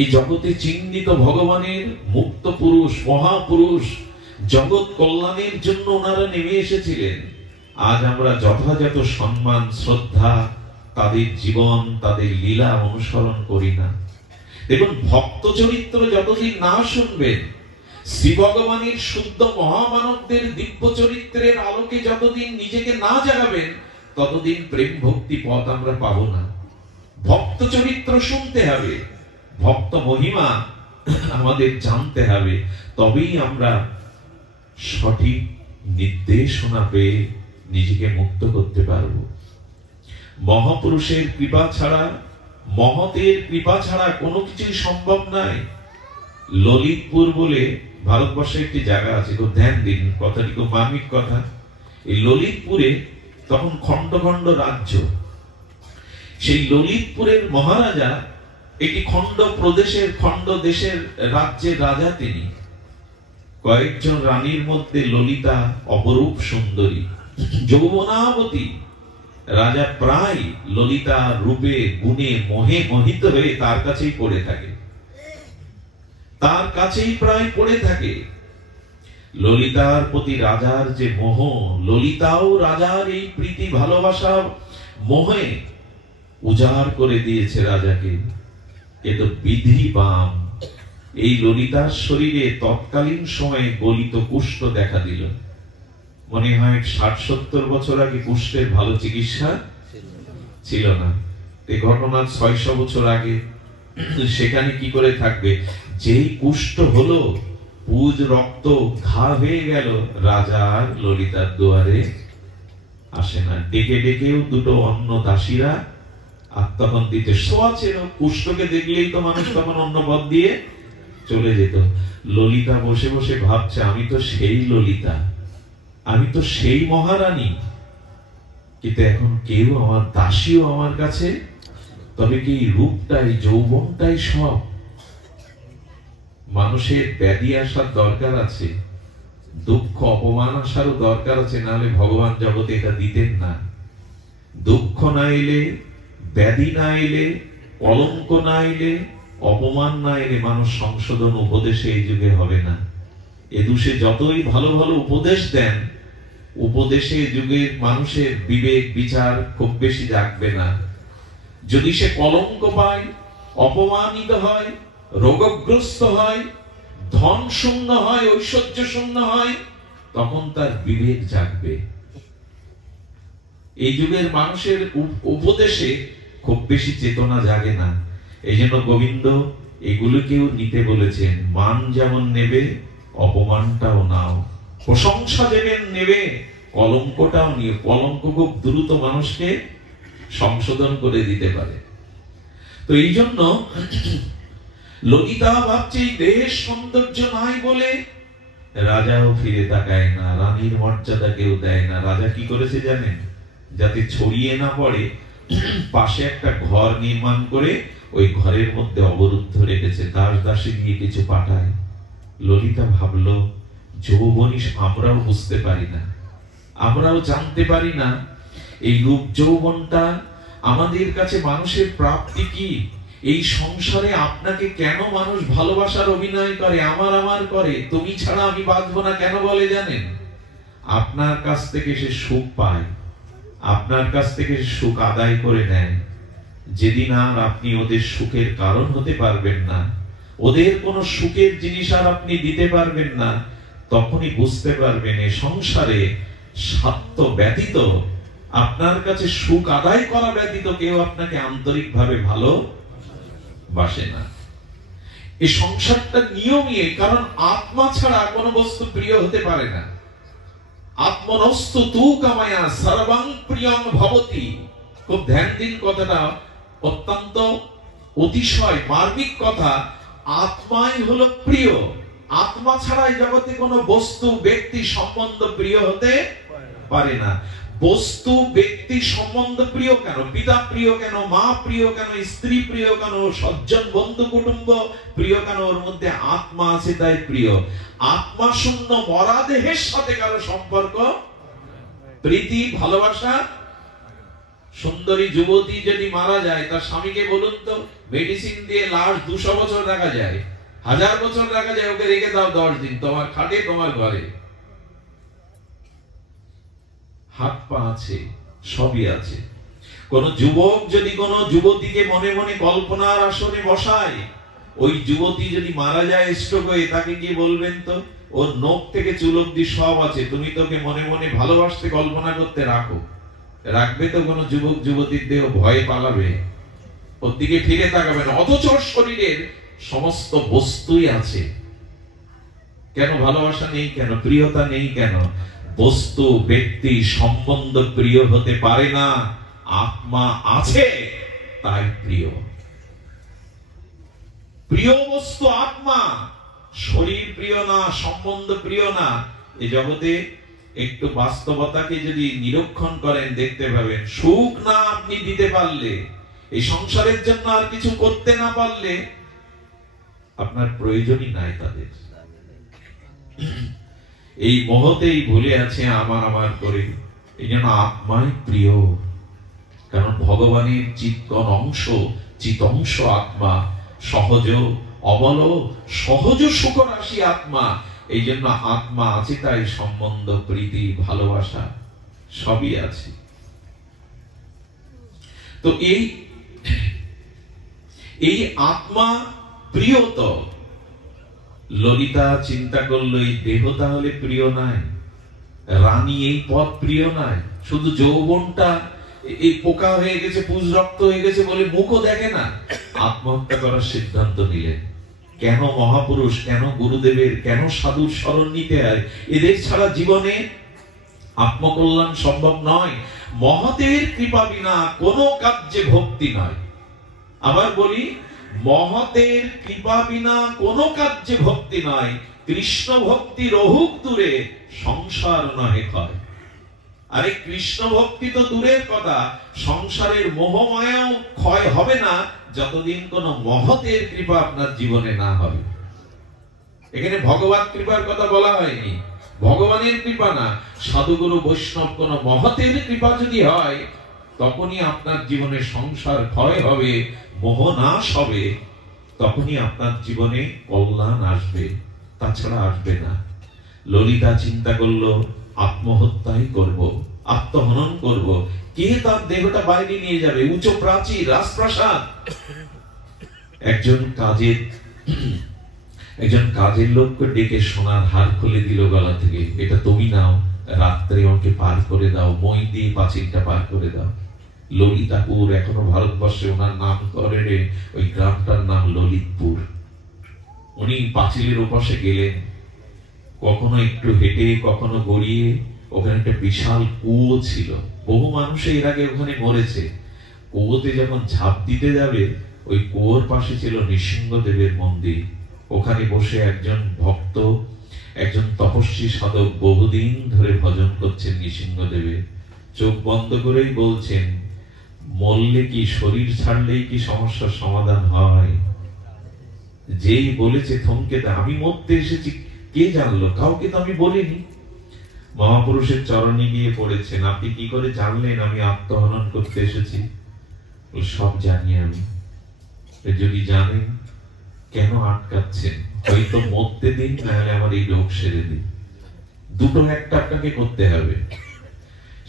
এই জগতে চিহ্নিত ভগবানের মুক্ত পুরুষ, মহাপুরুষ। জগৎ কল্যাণের জন্য ওনারা নেমে এসেছিলেন। আজ আমরা যথাযথ সম্মান শ্রদ্ধা তাদের জীবন তাদের লীলা অনুসরণ করি না। দেখুন, ভক্ত চরিত্র যতদিন না শুনবেন, শ্রী ভগবানের শুদ্ধ মহামানবদের দিব্য চরিত্রের আলোকে যতদিন নিজেকে না জাগাবেন, ততদিন প্রেম ভক্তি পথ আমরা পাবো না। ভক্ত চরিত্র শুনতে হবে, ভক্ত মহিমা আমাদের জানতে হবে, তবেই আমরা সঠিক নির্দেশনা পেয়ে নিজেকে মুক্ত করতে পারবো। মহাপুরুষের কৃপা ছাড়া, মহতের কৃপা ছাড়া কোনো কিছুই সম্ভব নয়। ললিতপুর বলে ভারতবর্ষে একটি জায়গা আছে, খুব ধ্যান দিন, কথাটি খুব মার্মিক কথা। এই ললিতপুরে তখন খন্ড খন্ড রাজ্য। সেই ললিতপুরের মহারাজা একটি খণ্ড প্রদেশের খণ্ড দেশের রাজ্যের রাজা তিনি। কয়েকজন রানীর মধ্যে ললিতা অপরূপ সুন্দরী, যৌবনাবতী। রাজা প্রায় ললিতা রূপে গুণে মোহে মোহিত হয়ে তার কাছেই পড়ে থাকে, তার কাছেই প্রায় পড়ে থাকে। ললিতার প্রতি রাজার যে মোহ, ললিতাও রাজার এই প্রীতি ভালোবাসা মোহে উজাড় করে দিয়েছে রাজাকে। এ তো বিধি বাম। এই ললিতার শরীরে তৎকালীন সময়ে গলিত কুষ্ঠ দেখা দিল। মনে হয় 60-70 বছর আগে কুষ্ঠের ভালো চিকিৎসা ছিল না। এই ঘটনা 600 বছর আগে। সেখানে কি করে থাকবে? যেই কুষ্ঠ হলো, পুজ রক্ত ঘা হয়ে গেল, রাজা আর ললিতার দুয়ারে আসে না। ডেকে ডেকেও দুটো অন্য দাসীরা আর তখন দিতে শোয়া ছিল। কুষ্ঠকে দেখলেই তো মানুষ তখন অন্য পথ দিয়ে চলে যেত। ললিতা বসে বসে ভাবছে, আমি তো সেই ললিতা, আমি তো সেই মহারানী, কিন্তু এখন কেউ আমার দাসীও আমার কাছে। তবে কি রূপটাই যৌবনটাই সব? মানুষের ব্যাধি আসার দরকার আছে, দুঃখ অপমান আসারও দরকার আছে, নাহলে ভগবান জগতে এটা দিতেন না। দুঃখ না এলে, ব্যাধি না এলে, কলঙ্ক না এলে, অপমান না এলে মানুষ সংশোধন উপদেশে এই যুগে হবে না। এ দুষে যতই ভালো ভালো উপদেশ দেন, উপদেশে যুগের মানুষের বিবেক বিচার খুব বেশি জাগবে না। যদি সে কলঙ্ক পায়, অপমানিত হয়, রোগগ্রস্ত হয়, ধন শূন্য হয়, ঐশ্বর্য শূন্য হয়, তখন তার বিবেক জাগবে। এই যুগের মানুষের উপদেশে খুব বেশি চেতনা জাগে না। এই জন্য গোবিন্দ এগুলোকেও নিতে বলেছেন। মান যেমন নেবে, অপমানটাও নাও। প্রশংসা যেমন নেবে, কলঙ্কটাও নিয়ে। কলঙ্ক খুব দ্রুত মানুষকে সংশোধন করে দিতে পারে। তো এই জন্য ললিতা ভাবছে দেহের সৌন্দর্য নাই বলে রাজাও ফিরে তাকায় না, রানীর মর্যাদা কেউ দেয় না। রাজা কি করেছে জানেন? যাতে ছড়িয়ে না পড়ে, পাশে একটা ঘর নির্মাণ করে ওই ঘরের মধ্যে অবরুদ্ধ রেখেছে, দাস দাসী দিয়ে কিছু পাঠায়। ললিতা ভাবলো, যৌবনী আমরাও বুঝতে পারি না, আমরাও জানতে পারি না এই রূপ যৌবনটা আমাদের কাছে মানুষের প্রাপ্তি কি। এই সংসারে আপনাকে কেন মানুষ ভালোবাসার অভিনয় করে, আমার আমার করে, তুমি ছাড়া আমি বাঁচবো না কেন বলে জানেন? আপনার কাছ থেকে সে সুখ পায়, আপনার কাছ থেকে সুখ আদায় করে নেয়। যেদিন আর আপনি ওদের সুখের কারণ হতে পারবেন না, ওদের কোনো সুখের জিনিস আর আপনি দিতে পারবেন না, তখনই বুঝতে পারবেন এই সংসারে স্বার্থ ব্যতীত, আপনার কাছে সুখ আদায় করা ব্যতীত কেউ আপনাকে আন্তরিকভাবে ভালোবাসে না। এই সংসারটা নিয়মই, কারণ আত্মা ছাড়া কোনো বস্তু প্রিয় হতে পারে না। আত্মনস্তু তু কামায়া সর্বং প্রিয়ং ভবতি। খুব ধ্যান দিন কথাটা, অত্যন্ত অতিশয় মার্মিক কথা। আত্মাই হলো প্রিয়। আত্মা ছাড়া জগতে কোনো বস্তু ব্যক্তি সম্বন্ধ প্রিয় হতে পারে না। বস্তু ব্যক্তি সম্বন্ধ প্রিয় কেন? পিতা প্রিয় কেন? মা প্রিয় কেন? স্ত্রী প্রিয় কেন? সজ্জন বন্ধু কুটুম্ব প্রিয় কেন? ওর মধ্যে আত্মা আছে তাই প্রিয়। আত্মা শূন্য মরা দেহের সাথে কারো সম্পর্ক, প্রীতি, ভালোবাসা। সুন্দরী যুবতী যদি মারা যায়, তার স্বামীকে বলুন তো, মেডিসিন দিয়ে লাশ 200 বছর রাখা যায়, 1000 বছর রাখা যায়, ওকে রেখে দাও 10 দিন তোমার খাটে, তোমার ঘরে। হাত পা আছে, সবই আছে। কোন যুবক যদি কোন যুবতীকে মনে মনে কল্পনার আসনে বসায়, ওই যুবতী যদি মারা যায় স্ট্রোক হয়ে, তাকে কি বলবেন তো, ওর নখ থেকে চুল অবধি সব আছে, তুমি তোকে মনে মনে ভালোবাসতে কল্পনা করতে রাখো। রাখবে তো কোন যুবক যুবতীর দেহ ভয়ে পালাবে, ওর দিকে ফিরে তাকাবে না। অথচ শরীরের সমস্ত বস্তুই আছে। কেন ভালোবাসা নেই কেন? প্রিয়তা নেই কেন? বস্তু ব্যক্তি সম্বন্ধ প্রিয় হতে পারে না, আত্মা আছে তাই প্রিয়। প্রিয় বস্তু আত্মা, শরীর প্রিয় না, সম্বন্ধ প্রিয় না। এই জগতে একটু বাস্তবতাকে যদি নিরীক্ষণ করেন, দেখতে পাবেন সুখ না আপনি দিতে পারলে, এই সংসারের জন্য আর কিছু করতে না পারলে আপনার প্রয়োজনই নাই তাদের। এই মোহতেই ভুলে আছে আমার আমার করে। এই জন্য আত্মাই প্রিয়, কারণ ভগবানের চিৎকন অংশ, চিত অংশ আত্মা, সহজ অবল সহজ সুখরাশি আত্মা। এই জন্য আত্মা আছে, তাই সম্বন্ধ, প্রীতি, ভালোবাসা সবই আছে। তো এই আত্মা প্রিয়। তো ললিতা চিন্তা করলো এই দেহ তাহলে প্রিয় নাই, রানী এই পদ প্রিয় নাই, শুধু যৌবনটা এই পোকা হয়ে গেছে, পুজ রক্ত হয়ে গেছে বলে মুখও দেখে না। আত্মহত্যা করার সিদ্ধান্ত নিলেন। কেন মহাপুরুষ, কেন গুরুদেবের, কেন সাধুর শরণ নিতে হয়? এদের ছাড়া জীবনে আত্মকল্যাণ সম্ভব নয়। মহতের কৃপা বিনা কোনো কার্যে ভক্তি নয়। আবার বলি, মহতের কৃপা বিনা কোনো কার্যে ভক্তি নয়। কৃষ্ণ ভক্তি রহুক দূরে, সংসার নহে ক্ষয়। আরে কৃষ্ণ ভক্তি তো দূরের কথা, সংসারের মোহমায়াও ক্ষয় হবে না যতদিন কোন মহতের কৃপা আপনার জীবনে না হবে। এখানে ভগবত কৃপার কথা বলা হয়নি, ভগবানের কৃপা না, সাধুগুরু বৈষ্ণব কোন মহতের কৃপা যদি হয়, তখনই আপনার জীবনে সংসার ক্ষয় হবে, মোহ নাশ হবে, তখনই আপনার জীবনে কল্যাণ আসবে, তাছাড়া আসবে না। ললিতা চিন্তা করলো আত্মহত্যাই করব, আত্মহনন করব। কে তার দেহটা বাইরে নিয়ে যাবে? উচ্চ প্রাচীর, রাজপ্রাসাদ। একজন কাজের লোককে ডেকে সোনার হার খুলে দিল গলা থেকে, এটা তুমি নাও, রাত্রে আমাকে পার করে দাও, মই দিয়ে পাঁচিলটা পার করে দাও। ললিতাপুর এখনো ভারতবর্ষে ওনার নাম করে, ওই গ্রামটার নাম ললিতপুর। উনি পাঁচিলের ওপাশে গেলেন, কখনো একটু হেঁটে, কখনো গড়িয়ে। ওখানে একটা বিশাল কুয়ো ছিল, বহু মানুষ এর আগে ওখানে মরেছে। কুয়োতে যখন ঝাঁপ দিতে যাবে, ওই কুয়োর পাশে ছিল নৃসিংহদেবের মন্দির। ওখানে বসে একজন ভক্ত, একজন তপস্বী সাধক বহুদিন ধরে ভজন করছেন নৃসিংহদেবের। চোখ বন্ধ করেই বলছেন, মরলে কি, শরীর ছাড়লেই কি সমস্যার সমাধান হয়? যেই বলেছে থমকে দেয়। আমি মরতে এসেছি, কে জানলো? কাউকে তো আমি বলিনি। মহাপুরুষের চরণে গিয়ে পড়েছেন, আপনি কি করে জানলেন আমি আত্মহনন করতে এসেছি? সব জানি আমি। যদি জানেন কেন আটকাচ্ছেন? হয়তো মরতে দিন, নাহলে আমার এই রোগ সেরে দিন, দুটো একটা আপনাকে করতে হবে।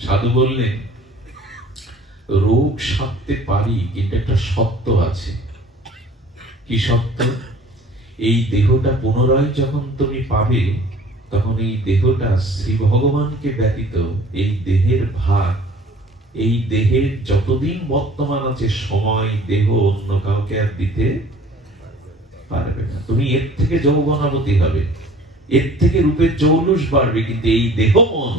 সাধু বললেন, রোগ সারতে পারি, কিন্তু একটা সত্য আছে। কি সত্য? এই দেহটা পুনরায় যখন তুমি পাবে, তখন এই দেহটা শ্রী ভগবানকে ব্যতীত এই দেহের ভাগ, এই দেহের যতদিন বর্তমান আছে সময়, দেহ অন্য কাউকে আর দিতে পারবে না। তুমি এর থেকে যৌবনাবতী হবে, এর থেকে রূপের জৌলুস বাড়বে, কিন্তু এই দেহ মন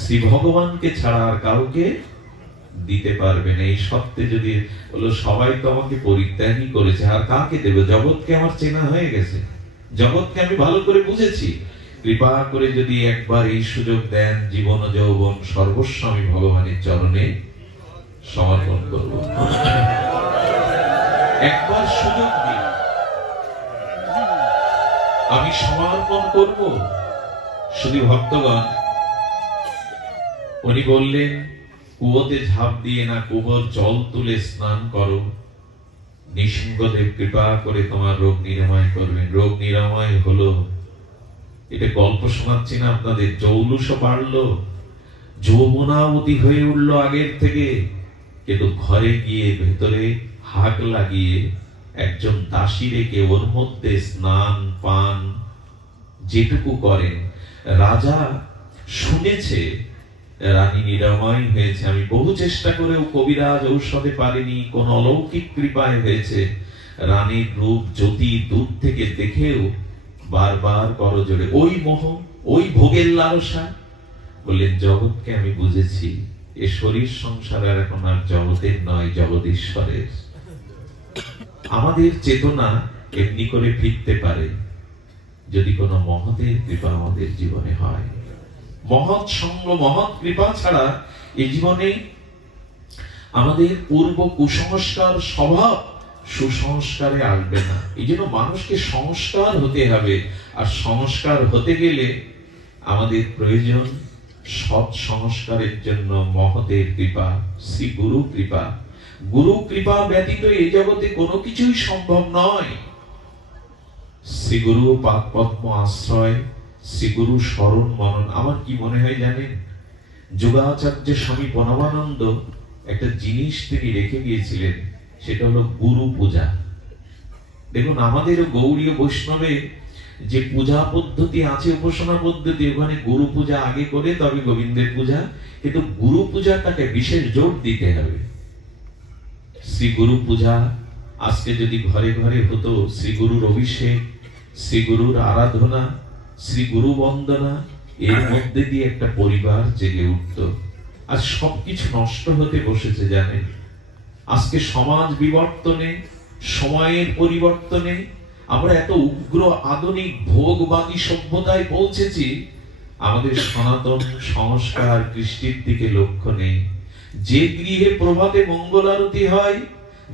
শ্রী ভগবানকে ছাড়া আর কাউকে দিতে পারবে না। এই সত্যে যদি বলো, সবাই তো আমাকে পরিত্যাগই করেছে, আর কাকে দেবে? জগৎকে আমার চেনা হয়ে গেছে, জগৎকে আমি ভালো করে বুঝেছি। কৃপা করে যদি একবার এই সুযোগ দেন, জীবন ও যৌবন সর্বস্ব আমি ভগবানের চরণে সমর্পণ করব। একবার সুযোগ দিন, আমি সমর্পণ করব। শুধু ভক্তগণ, উনি বললেন, কুয়োতে ঝাঁপ দিয়ে না, কুয়োর জল তুলে স্নান করো, নৃসিংহদেব কৃপা করে তোমার রোগ নিরাময় করবেন। রোগ নিরাময় হলো। এটা গল্প শোনাচ্ছি না আপনাদের, জৌলুসও বাড়লো, যৌবনাবতী হয়ে উঠলো আগের থেকে। কিন্তু ঘরে গিয়ে ভেতরে হাক লাগিয়ে একজন দাসী রেখে ওর মধ্যে স্নান পান যেটুকু করেন। রাজা শুনেছে রানী নিরাময় হয়েছে। আমি বহু চেষ্টা করেও কবিরাজ ঔষধে পারিনি, কোন অলৌকিক কৃপায় হয়েছে। রানীর রূপ জ্যোতি দূর থেকে দেখেও বারবার করজোড়ে ওই মোহ, ওই ভোগের লালসা। বললেন, জগৎকে আমি বুঝেছি, এ শরীর সংসার আর এখন আর জগতের নয়, জগদীশ্বরের। আমাদের চেতনা এমনি করে ফিরতে পারে যদি কোনো মহতের কৃপা আমাদের জীবনে হয়। মহৎ সঙ্গ, মহৎ কৃপা ছাড়া এই জীবনে আমাদের পূর্ব কুসংস্কার স্বভাব সুসংস্কারে আসবে না। এই জন্য মানুষকে সংস্কার হতে হবে, আর সংস্কার হতে গেলে আমাদের প্রয়োজন সৎ সংস্কারের জন্য মহতের কৃপা, শ্রী গুরু কৃপা। গুরু কৃপা ব্যতীত এই জগতে কোনো কিছুই সম্ভব নয়। শ্রী গুরু পাদ পদ্ম আশ্রয়, শ্রী গুরু শরণ মনন। আমার কি মনে হয় জানেন, যোগাচার্য স্বামী প্রণবানন্দ একটা জিনিস তিনি রেখে গিয়েছিলেন, সেটা হলো গুরু পূজা। দেখুন আমাদের গৌড়ীয় বৈষ্ণবে যে পূজা পদ্ধতি আছে, উপাসনা পদ্ধতি, ওখানে গুরু পূজা আগে করে তবে গোবিন্দের পূজা, কিন্তু গুরু পূজাটাকে বিশেষ জোর দিতে হবে। শ্রী গুরু পূজা আজকে যদি ঘরে ঘরে হতো, শ্রী গুরুর অভিষেক, শ্রী গুরুর আরাধনা, শ্রী গুরু বন্দনা, এর মধ্যে দিয়ে একটা পরিবার জেগে উঠত। আজ সবকিছু নষ্ট হতে বসেছে জানেন। আজকে সমাজ বিবর্তনে, সময়ের পরিবর্তনে আমরা এত উগ্র আধুনিক ভোগবাদী সভ্যতায় পৌঁছেছি, আমাদের সনাতন সংস্কার কৃষ্টির দিকে লক্ষ্য নেই। যে গৃহে প্রভাতে মঙ্গল আরতি হয়,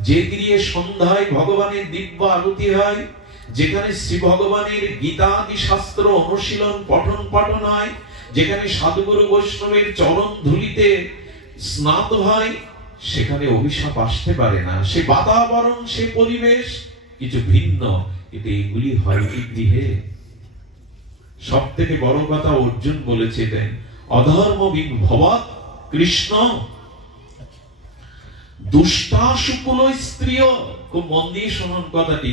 যে গৃহে সন্ধ্যায় ভগবানের দিব্য আরতি হয়, যেখানে শ্রী ভগবানের গীতাদি শাস্ত্র অনুশীলন পঠন পাঠন হয়, যেখানে সাধুগুরু বৈষ্ণবের চরণ ধুলিতে স্নাত হয়, সেখানে অভিশাপ আসতে পারে না। সে বাতাবরণ, সে পরিবেশ কিছু ভিন্ন, কিন্তু এইগুলি হয় কি গৃহে? সব থেকে বড় কথা অর্জুন বলেছিলেন, অধর্ম বিভবাৎ কৃষ্ণ দুষ্টাশুকুল স্ত্রীয়। খুব মন দিয়ে শুনুন কথাটি।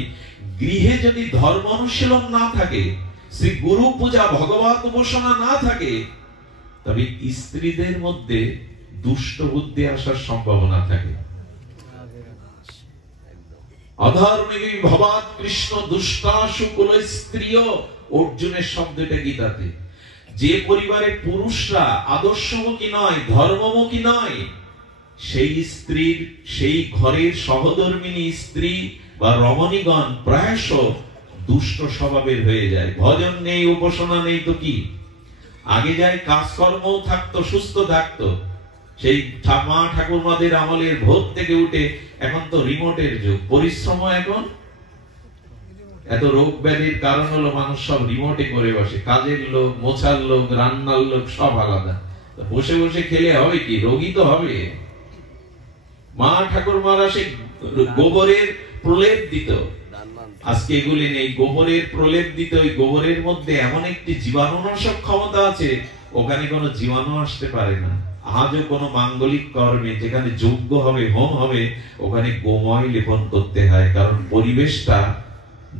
গৃহে যদি ধর্ম অনুশীলন না থাকে, শ্রী গুরু পূজা ভগবত উপাসনা না থাকে, তবে স্ত্রীদের মধ্যে দুষ্ট বুদ্ধি আসার সম্ভাবনা থাকে। অধর্মে বিভবাৎ কৃষ্ণ দুষ্টাশুকুল স্ত্রীয়, অর্জুনের শব্দটা গীতাতে। যে পরিবারে পুরুষরা আদর্শমুখী নয়, ধর্মমুখী নয়, সেই স্ত্রীর, সেই ঘরের সহধর্মিনী স্ত্রী বা রমণীগণ প্রায়শ দুষ্ট স্বভাবের হয়ে যায়। ভজন নেই, উপাসনা নেই তো কি? আগে যায় কাজকর্ম থাকতো, সুস্থ থাকতো। সেই মা ঠাকুরমাদের আমলের ভোর থেকে উঠে, এখন তো রিমোটের যুগ, পরিশ্রম এখন এত রোগ ব্যাধির কারণ হলো মানুষ সব রিমোটে করে বসে। কাজের লোক, মোছার লোক, রান্নার লোক সব আলাদা। বসে বসে খেলে হবে কি? রোগী তো হবে। মা ঠাকুরমারা সে গোবরের প্রলেপ দিত, আজকে এগুলি নেই। গোবরের প্রলেপ দিত, ওই গোবরের মধ্যে এমন একটি জীবাণুনাশক ক্ষমতা আছে, ওখানে কোনো জীবাণু আসতে পারে না। আজও কোনো মাঙ্গলিক কর্মে যেখানে যজ্ঞ হবে, হোম হবে, ওখানে গোময় লেপন করতে হয়, কারণ পরিবেশটা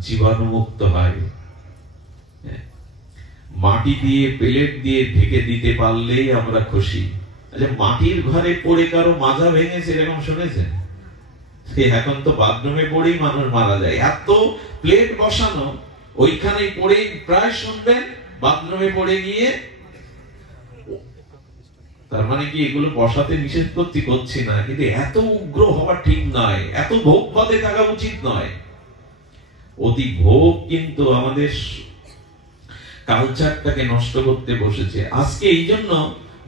জীবাণুমুক্ত হয়। মাটি দিয়ে, পেলেট দিয়ে ঢেকে দিতে পারলেই আমরা খুশি। আচ্ছা, মাটির ঘরে পড়ে কারো মাজা ভেঙেছে এরকম শুনেছেন? এখন তো বাথরুমে পড়েই মানুষ মারা যায়। এত প্লেট বসানো, ওইখানে পড়েই প্রায় শুনবেন বাথরুমে পড়ে গিয়ে। তার মানে কি এগুলো বসাতে নিষেধ করছি না, কিন্তু এত উগ্র হওয়া ঠিক নয়, এত ভোগবাদে থাকা উচিত নয়। অতি ভোগ কিন্তু আমাদের কালচারটাকে নষ্ট করতে বসেছে। আজকে এই জন্য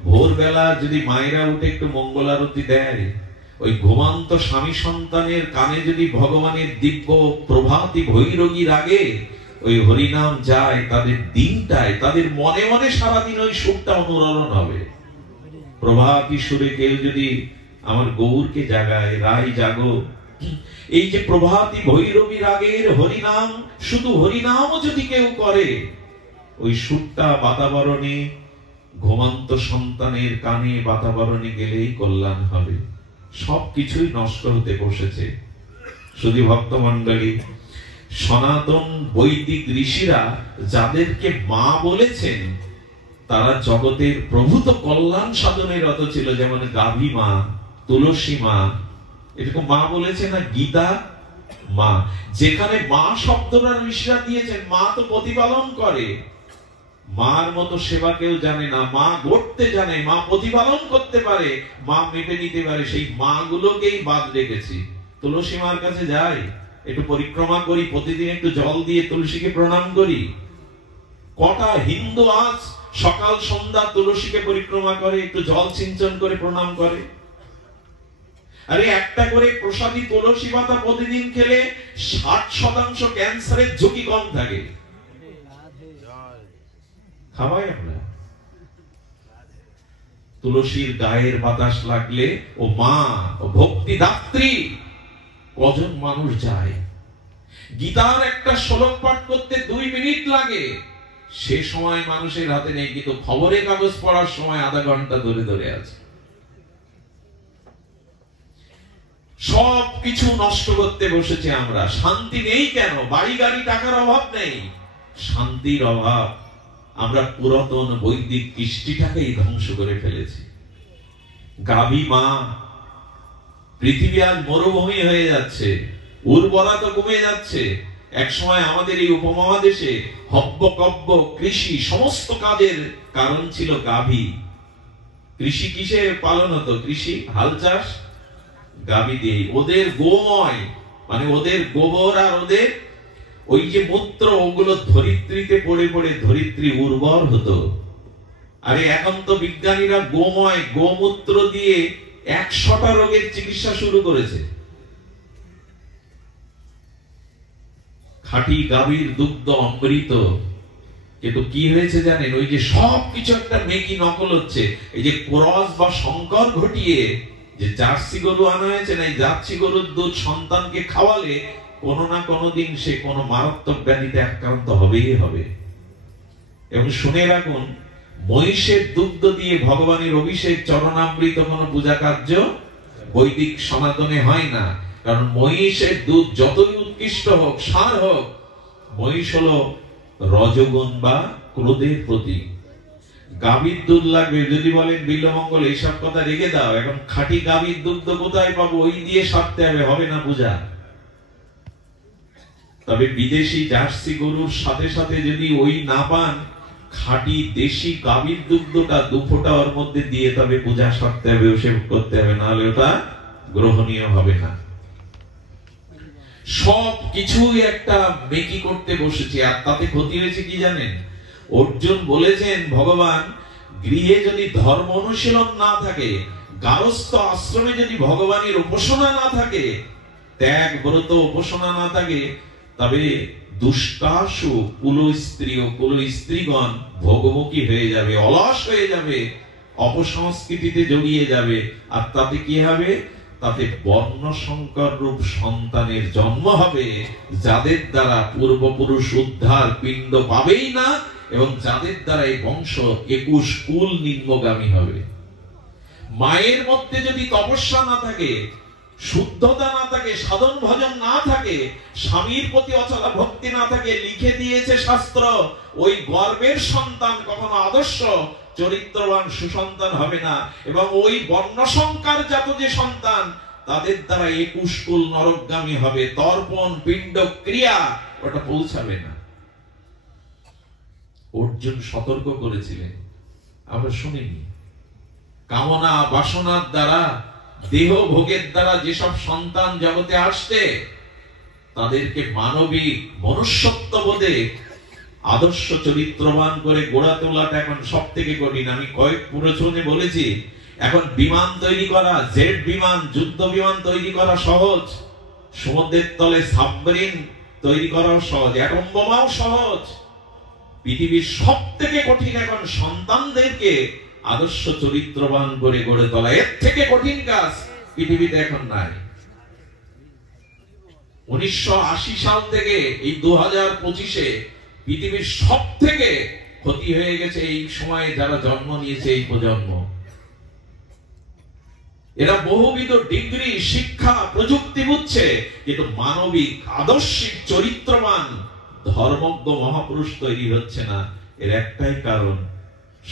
ভোরবেলা যদি মায়েরা উঠে একটু মঙ্গল আরতি দেয়, ওই ঘুমান্ত স্বামী সন্তানের কানে যদি ভগবানের দিব্য প্রভাতী ভৈরবীর আগে ওই হরিনাম যায়, তাদের দিনটায়, তাদের মনে মনে সারাদিন ওই সুরটা অনুরণন হবে। প্রভাতী সুরে কেউ যদি আমার গৌরকে জাগায়, রাই জাগো, এই যে প্রভাতী ভৈরবীর আগের হরিনাম, শুধু হরিনাম যদি কেউ করে, ওই সুরটা বাতাবরণে, ঘুমন্ত সন্তানের কানে বাতাবরণে গেলেই কল্যাণ হবে। সবকিছুই নষ্ট হতে বসেছে। শুধু ভক্তমণ্ডলী, সনাতন বৈদিক ঋষিরা যাদেরকে মা বলেছেন, তারা জগতের প্রভূত কল্যাণ সাধনে রত ছিল। যেমন গাভী মা, তুলসী মা, এরকম মা বলেছে না? গীতা মা। যেখানে মা শব্দটা ঋষিরা দিয়েছেন, মা তো প্রতিপালন করে। মার মতো সেবা কেউ জানে না। মা গড়তে জানে, মা প্রতিপালন করতে পারে, মা মেপে নিতে পারে। সেই মা গুলোকেই বাদ রেখেছি। তুলসী মার কাছে যাই, একটু পরিক্রমা করি, প্রতিদিন একটু জল দিয়ে তুলসীকে প্রণাম করি। কটা হিন্দু আজ সকাল সন্ধ্যা তুলসীকে পরিক্রমা করে, একটু জল সিঞ্চন করে প্রণাম করে। আরে একটা করে প্রসাদী তুলসী পাতা প্রতিদিন খেলে 60% ক্যান্সারের ঝুঁকি কম থাকে। খাওয়াই আমরা তুলসীর গায়ের বাতাস লাগলে, ও মা ও ভক্তি দাত্রী, কজন মানুষ যায়। গীতার একটা শ্লোক পাঠ করতে 2 মিনিট লাগে, সে সময় মানুষের হাতে নেই, কিন্তু খবরের কাগজ পড়ার সময় আধা ঘন্টা ধরে ধরে আছে। সব কিছু নষ্ট করতে বসেছে আমরা। শান্তি নেই কেন? বাড়ি গাড়ি টাকার অভাব নেই, শান্তির অভাব। আমরা পুরাতন বৈদিক কৃষ্টিটাকেই ধ্বংস করে ফেলেছি। গাভী মা, পৃথিবী আজ মরুভূমি হয়ে যাচ্ছে, উর্বরতা কমে যাচ্ছে। এক সময় আমাদের এই উপমহাদেশে হব্য কব্য কৃষি সমস্ত কাজের কারণ ছিল গাভী। কৃষি কিসে পালন হতো? কৃষি হাল চাষ গাভী দিয়ে। ওদের গোময় মানে ওদের গোবর আর ওদের ওই যে মূত্র, ওগুলো ধরিত্রীতে পড়ে পড়ে ধরিত্রী উর্বর হতো। আরে এখন তো বিজ্ঞানীরা গোময় গোমূত্র দিয়ে 100টা রোগের চিকিৎসা শুরু করেছে। খাঁটি গাভীর দুগ্ধ অমৃত। কিন্তু কি হয়েছে জানেন? ওই যে সবকিছু একটা মেকি নকল হচ্ছে। এই যে ক্রস বা সংকর ঘটিয়ে যে জার্সি গরু আনা হয়েছে না, এই জার্সি গরুর দুধ সন্তানকে খাওয়ালে কোনো না কোনো দিন সে কোনো মারাত্মক ব্যাধিতে আক্রান্ত হবেই হবে। এবং শুনে রাখুন, মহিষের দুগ্ধ দিয়ে ভগবানের অভিষেক চরণামৃত কোনো পূজা কার্য বৈদিক সনাতনে হয় না। কারণ মহিষের দুধ যতই উৎকৃষ্ট হোক, সার হোক, মহিষ হলো রজগুণ বা ক্রোধের প্রতীক। গাভীর দুধ লাগবে যদি বলেন বিল্বমঙ্গল এইসব কথা রেখে দাও, এখন খাঁটি গাভীর দুধ কোথায় পাবো? ওই দিয়ে সারতে হবে, হবে না পূজা। তবে বিদেশি জার্সি গরুর সাথে সাথে যদি ওই না পান, খাঁটি দেশি গাভীর দুগ্ধটা 2 ফোঁটা ওর মধ্যে দিয়ে তবে পূজা সারতে হবে, অভিষেক করতে হবে, নাহলে ওটা গ্রহণীয় হবে না। সব কিছুই একটা মেকি করতে বসেছে। আর তাতে ক্ষতি হয়েছে কি জানেন? অর্জুন বলেছেন, ভগবান গৃহে যদি ধর্ম অনুশীলন না থাকে, গারস্থ আশ্রমে যদি ভগবানের উপাসনা না থাকে, ত্যাগ ব্রত উপাসনা না থাকে, তবে দুষ্টাসু কুল স্ত্রী ও কুল স্ত্রীগণ ভোগমুখী হয়ে যাবে, অলস হয়ে যাবে, অপসংস্কৃতিতে জড়িয়ে যাবে। আর তাতে কি হবে? তাতে বর্ণ সংকর রূপ সন্তানের জন্ম হবে, যাদের দ্বারা পূর্বপুরুষ উদ্ধার পিণ্ড পাবেই না, এবং যাদের দ্বারা এই বংশ 21 কুল নিম্নগামী হবে। মায়ের মধ্যে যদি তপস্যা না থাকে, শুদ্ধতা না থাকে, সাধন ভজন না থাকে, স্বামীর প্রতি অচলা ভক্তি না থাকে, লিখে দিয়েছে শাস্ত্র, ওই গর্ভের সন্তান কখনো আদর্শ চরিত্রবান সুসন্তান হবে না। এবং ওই বর্ণ সংকার জাত যে সন্তান, তাদের দ্বারা 21 কুল নরকগামী হবে। তর্পণ পিণ্ড ক্রিয়া ওটা পৌঁছাবে না। অর্জুন সতর্ক করেছিলেন, আমরা শুনিনি। কামনা বাসনার দ্বারা, দেহ ভোগের দ্বারা যেসব সন্তান জগতে আসছে, তাদেরকে মানবিক মনুষ্যত্ববোধে আদর্শ চরিত্রবান করে গড়া তোলাটা এখন সব থেকে কঠিন। আমি কয়েক প্রবচনে বলেছি, এখন বিমান তৈরি করা, জেট বিমান, যুদ্ধ বিমান তৈরি করা সহজ, সমুদ্রের তলে সাবমেরিন তৈরি করাও সহজ, অ্যাটম বোমাও সহজ। পৃথিবীর সব থেকে কঠিন এখন সন্তানদেরকে আদর্শ চরিত্রবান করে গড়ে তোলা। এর থেকে কঠিন কাজ পৃথিবীতে এখন নাই। 1980 সাল থেকে এই 2025-এ পৃথিবীর সব থেকে ক্ষতি হয়ে গেছে এই সময়ে যারা জন্ম নিয়েছে এই প্রজন্ম। এরা বহুবিধ ডিগ্রি, শিক্ষা, প্রযুক্তি বুঝছে, কিন্তু মানবিক আদর্শিক চরিত্রবান ধর্মজ্ঞ মহাপুরুষ তৈরি হচ্ছে না। এর একটাই কারণ,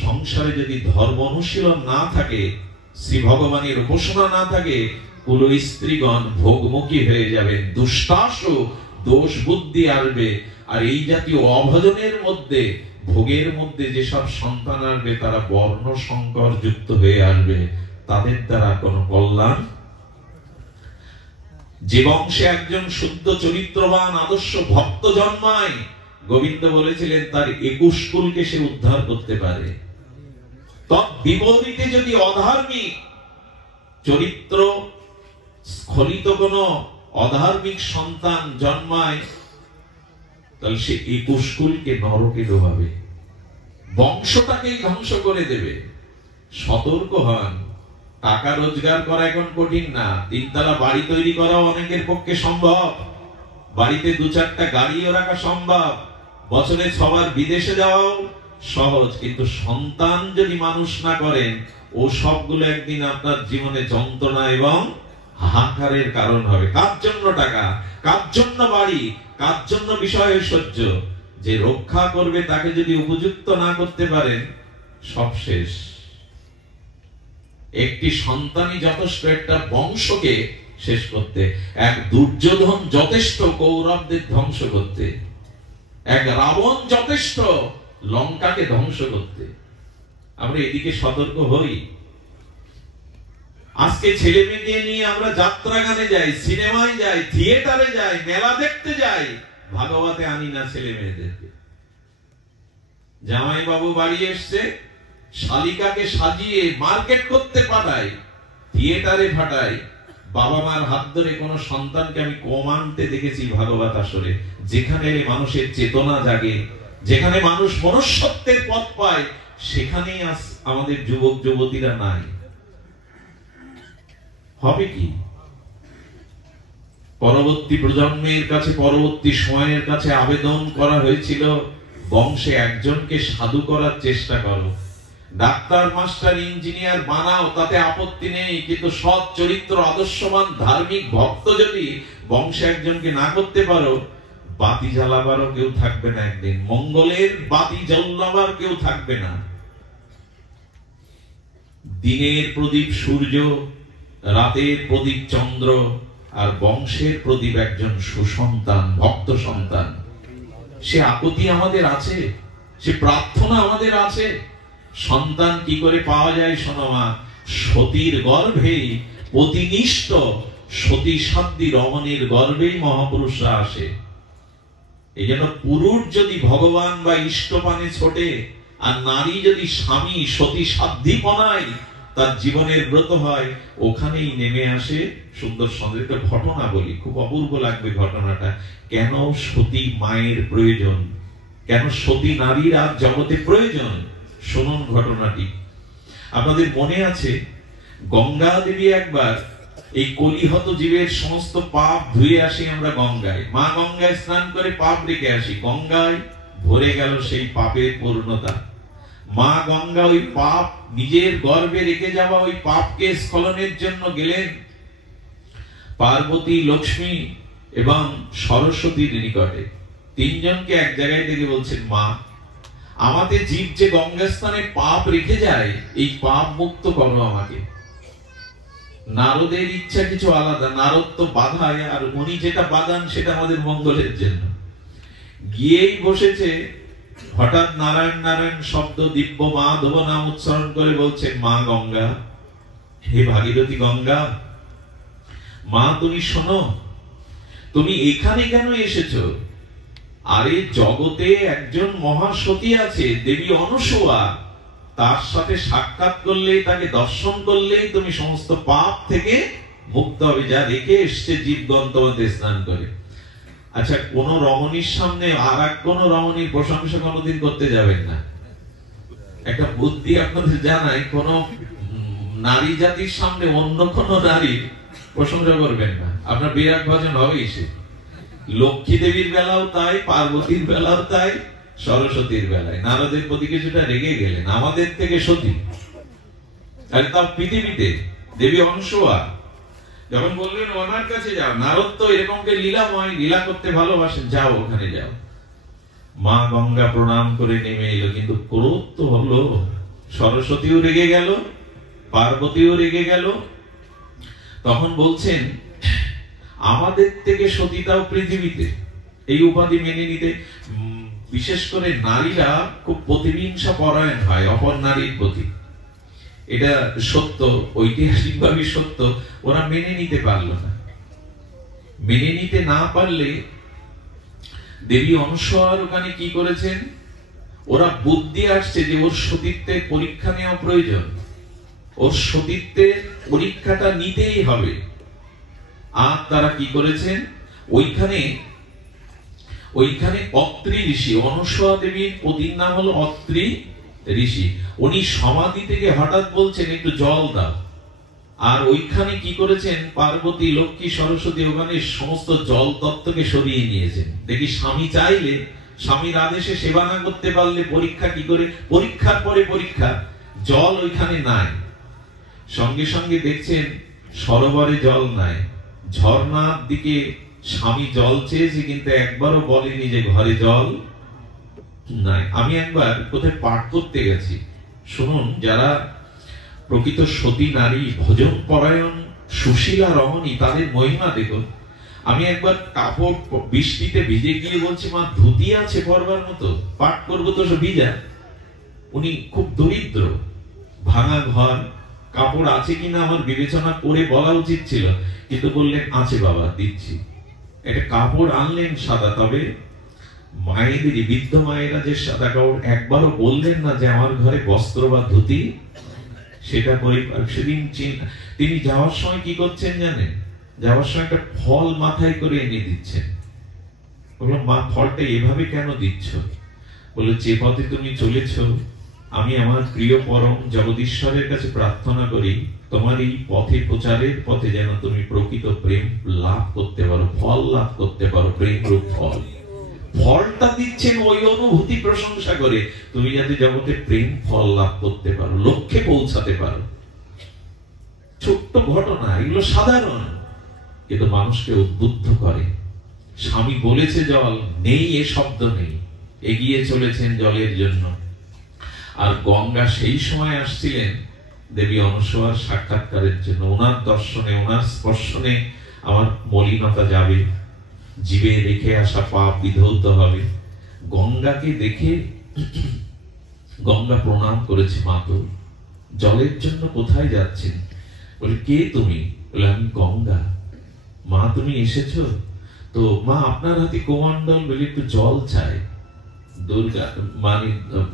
সংসারে যদি ধর্ম অনুশীলন না থাকে, শ্রী ভগবানের উপাসনা না থাকে, কুল স্ত্রীগণ ভোগমুখী হয়ে যাবে, দুষ্টাসু দোষ বুদ্ধি আসবে। আর এই জাতীয় অভজনের মধ্যে, ভোগের মধ্যে যেসব সন্তান আসবে, তারা বর্ণ সংকর যুক্ত হয়ে আসবে, তাদের দ্বারা কোনো কল্যাণ। যে বংশে একজন শুদ্ধ চরিত্রবান আদর্শ ভক্ত জন্মায়, গোবিন্দ বলেছিলেন তার 21 কুলকে সে উদ্ধার করতে পারে। তৎ বিপরীতে যদি অধার্মিক চরিত্র স্খলিত কোন অধার্মিক সন্তান জন্মায়, তাহলে সে 21 কুলকে নরকে ডোবাবে, বংশটাকেই ধ্বংস করে দেবে। সতর্ক হন। টাকা রোজগার করা এখন কঠিন না, 3 তলা বাড়ি তৈরি করাও অনেকের পক্ষে সম্ভব, বাড়িতে 2-4টা গাড়িও রাখা সম্ভব, বছরে 6 বার বিদেশে যাওয়াও সহজ। কিন্তু সন্তান যদি মানুষ না করেন, ও সবগুলো একদিন আপনার জীবনে যন্ত্রণা এবং হাহাকারের কারণ হবে। কার জন্য টাকা, কার জন্য বাড়ি, কার জন্য বিষয় ঐশ্বর্য? যে রক্ষা করবে তাকে যদি উপযুক্ত না করতে পারেন, সব শেষ। একটি সন্তানই যথেষ্ট একটা বংশকে শেষ করতে, এক দুর্যোধন যথেষ্ট কৌরবদের ধ্বংস করতে, এক রাবণ যথেষ্ট লঙ্কাকে ধ্বংস করতে। আমরা এদিকে সতর্ক হই। আজকে ছেলে মেয়েকে নিয়ে আমরা যাত্রা গানে যাই, সিনেমায় যাই, থিয়েটারে যাই, মেলা দেখতে যাই, ভাগবতে আনি না ছেলে মেয়েদেরকে। জামাই বাবু বাড়ি এসছে, শালিকাকে সাজিয়ে মার্কেট করতে পাঠাই, থিয়েটারে পাঠাই। বাবা মার হাত ধরে কোন সন্তানকে আমি কম আনতে দেখেছি ভাগবত আসরে, যেখানে মানুষের চেতনা জাগে, যেখানে মানুষ মনুষ্যত্বের পথ পায়, সেখানেই আমাদের যুবক যুবতীরা নাই। হবে কি? পরবর্তী প্রজন্মের কাছে, পরবর্তী সময়ের কাছে আবেদন করা হয়েছিল, বংশে একজনকে সাধু করার চেষ্টা করো, ডাক্তার মাস্টার ইঞ্জিনিয়ার বানাও, তাতে আপত্তি নেই, কিন্তু সৎ চরিত্র আদর্শবান ধার্মিক ভক্ত যদি বংশে একজনকে না করতে পারো, বাতি জ্বালাবারও কেউ থাকবে না, একদিন মঙ্গলের বাতি জ্বালাবার কেউ থাকবে না। দিনের প্রদীপ সূর্য, রাতের প্রদীপ চন্দ্র, আর বংশের প্রদীপ একজন সুসন্তান, ভক্ত সন্তান। সে আকুতি আমাদের আছে, সে প্রার্থনা আমাদের আছে। সন্তান কি করে পাওয়া যায় শোনো মা, সতীর গর্ভেই অতিনিষ্ঠ সতী সাধ্বী রমণীর গর্ভেই মহাপুরুষরা আসে। এই জন্য পুরুষ যদি ভগবান বা ইষ্টপানে ছোটে, আর নারী যদি স্বামী সতী সাধ্যিপনায় তার জীবনের ব্রত হয়, ওখানেই নেমে আসে সুন্দর সুন্দর। একটা ঘটনা বলি, খুব অপূর্ব লাগবে ঘটনাটা। কেন সতী মায়ের প্রয়োজন, কেন সতী নারীর আজ জগতে প্রয়োজন, শুনুন ঘটনাটি। আপনাদের মনে আছে, গঙ্গা দেবী একবার এই কলিহত জীবের সমস্ত পাপ ধুয়ে আসি আমরা গঙ্গায়, মা গঙ্গায় স্নান করে পাপ রেখে আসি, গঙ্গায় ভরে গেল সেই পাপের পূর্ণতা। মা গঙ্গা ওই পাপ নিজের গর্ভে রেখে যাওয়া ওই পাপকে স্খলনের জন্য গেলেন পার্বতী, লক্ষ্মী এবং সরস্বতীর নিকটে। 3 জনকে এক জায়গায় থেকে বলছেন, মা আমাদের জীব যে গঙ্গা স্থানে পাপ রেখে যায়, এই পাপ মুক্ত করো আমাকে। নারদের ইচ্ছা কিছু আলাদা, নারদ তো বাধায়, আর উনি যেটা বাধান সেটা আমাদের মঙ্গলের জন্য। গিয়েই বসেছে, হঠাৎ নারায়ণ নারায়ণ শব্দ, দিব্য মাধব নাম উচ্চারণ করে বলছেন, মা গঙ্গা, হে ভাগীরথী গঙ্গা, মা তুমি শোনো, তুমি এখানে কেন এসেছো? আরে জগতে একজন মহাসতী আছে, দেবী অনসূয়া, তার সাথে সাক্ষাৎ করলেই, তাকে দর্শন করলেই তুমি সমস্ত পাপ থেকে মুক্ত হবে, যা রেখে এসছে জীবগণ তোমাদের স্নান করে। আচ্ছা, কোন রমণীর সামনে আর এক কোন রমণীর প্রশংসা কোনদিন করতে যাবেন না। একটা বুদ্ধি আপনাদের জানাই, কোন নারী জাতির সামনে অন্য কোন নারীর প্রশংসা করবেন না, আপনার বিরাট ভজন হবেই। সে লক্ষ্মী দেবীর বেলাও তাই, পার্বতীর বেলাও তাই, সরস্বতীর বেলায়। নারদের প্রতি কিছুটা রেগে গেলেন, আমাদের থেকে সতী, আর তার পৃথিবীতে দেবী অনসূয়া যখন বললেন ওনার কাছে যাও, নারদ তো এরকমকে লীলাময়, লীলা করতে ভালোবাসেন, যাও ওখানে যাও। মা গঙ্গা প্রণাম করে নেমে এলো, কিন্তু ক্রোধ তো হলো, সরস্বতীও রেগে গেল, পার্বতীও রেগে গেল। তখন বলছেন, আমাদের থেকে সতীতাও পৃথিবীতে, এই উপাধি মেনে নিতে। বিশেষ করে নারীরা খুব প্রতিহিংসা পরায়ণ হয় অপর নারীর প্রতি, এটা সত্য, ঐতিহাসিকভাবে সত্য। ওরা মেনে নিতে পারল না। মেনে নিতে না পারলে দেবী অনসূয়ার ওখানে কি করেছেন, ওরা বুদ্ধি আসছে যে ওর সতীত্বের পরীক্ষা নেওয়া প্রয়োজন, ওর সতীত্বের পরীক্ষাটা নিতেই হবে। আর তারা কি করেছেন, ওইখানে অত্রি ঋষি, অনসূয়া দেবীর পতির নাম হলো অত্রি ঋষি, উনি সমাধি থেকে হঠাৎ বলছেন একটু জল দাও। আর ওইখানে কি করেছেন, পার্বতী, লক্ষ্মী, সরস্বতী ওখানে সমস্ত জল তত্ত্বকে সরিয়ে নিয়েছেন। দেখি স্বামী চাইলে, স্বামীর আদেশে সেবা না করতে পারলে পরীক্ষা কি করে, পরীক্ষার পরে পরীক্ষা, জল ওইখানে নাই। সঙ্গে সঙ্গে দেখছেন সরোবরে জল নাই, ঝর্ণার দিকে স্বামী জল চেয়েছে কিন্তু একবারও বলেনি যে ঘরে জল নাই। আমি একবার কোথায় পাঠ করতে গেছি, শুনুন, যারা প্রকৃত সতী নারী, ভজন পরায়ণ, সুশীলা রমণী, তাদের মহিমা দেখুন। আমি একবার কাপড় বৃষ্টিতে ভিজে গিয়ে বলছি, মা ধুতি আছে পরবার মতো, পাঠ করবো তো সব ভিজা। উনি খুব দরিদ্র, ভাঙা ঘর, কাপড় আছে কিনা আমার বিবেচনা করে বলা উচিত ছিল, কিন্তু বললেন আছে বাবা, দিচ্ছি। একটা কাপড় আনলেন সাদা, তবে মায়েদেরই, বৃদ্ধ মায়েরা যে সাদা কাপড়, একবারও বললেন না যে আমার ঘরে বস্ত্র বা ধুতি, সেটা করে। সেদিন তিনি যাওয়ার সময় কি করছেন জানেন, যাওয়ার সময় একটা ফল মাথায় করে এনে দিচ্ছেন। বললাম, মা ফলটা এভাবে কেন দিচ্ছ? বলে, যে পথে তুমি চলেছ, আমি আমার প্রিয় পরম জগদীশ্বরের কাছে প্রার্থনা করি তোমার এই পথে, প্রচারের পথে যেন তুমি প্রকৃত প্রেম লাভ করতে পারো, ফল লাভ করতে পারো, প্রেম রূপ ফল। ফলটা দিচ্ছেন ওই অনুভূতি প্রশংসা করে, তুমি যাতে জগতে প্রেম ফল লাভ করতে পারো, লক্ষ্যে পৌঁছাতে পারো। ছোট্ট ঘটনা, এগুলো সাধারণ, কিন্তু মানুষকে উদ্বুদ্ধ করে। স্বামী বলেছে জল নেই, এ শব্দ নেই, এগিয়ে চলেছেন জলের জন্য। আর গঙ্গা সেই সময় আসছিলেন দেবী অনসূয়ার সাক্ষাৎকারের জন্য। ওনার দর্শনে, ওনার স্পর্শনে আমার মলিনতা যাবে, জীবে রেখে আসা পাপ বিধৌত হবে। গঙ্গাকে দেখে গঙ্গা প্রণাম করেছে, মা তো জলের জন্য কোথায় যাচ্ছেন? বলে, কে তুমি? বলে, আমি গঙ্গা। মা তুমি এসেছো তো, মা আপনার হাতে কোমণ্ডল, বলে একটু জল চাই। দুর্গা মানে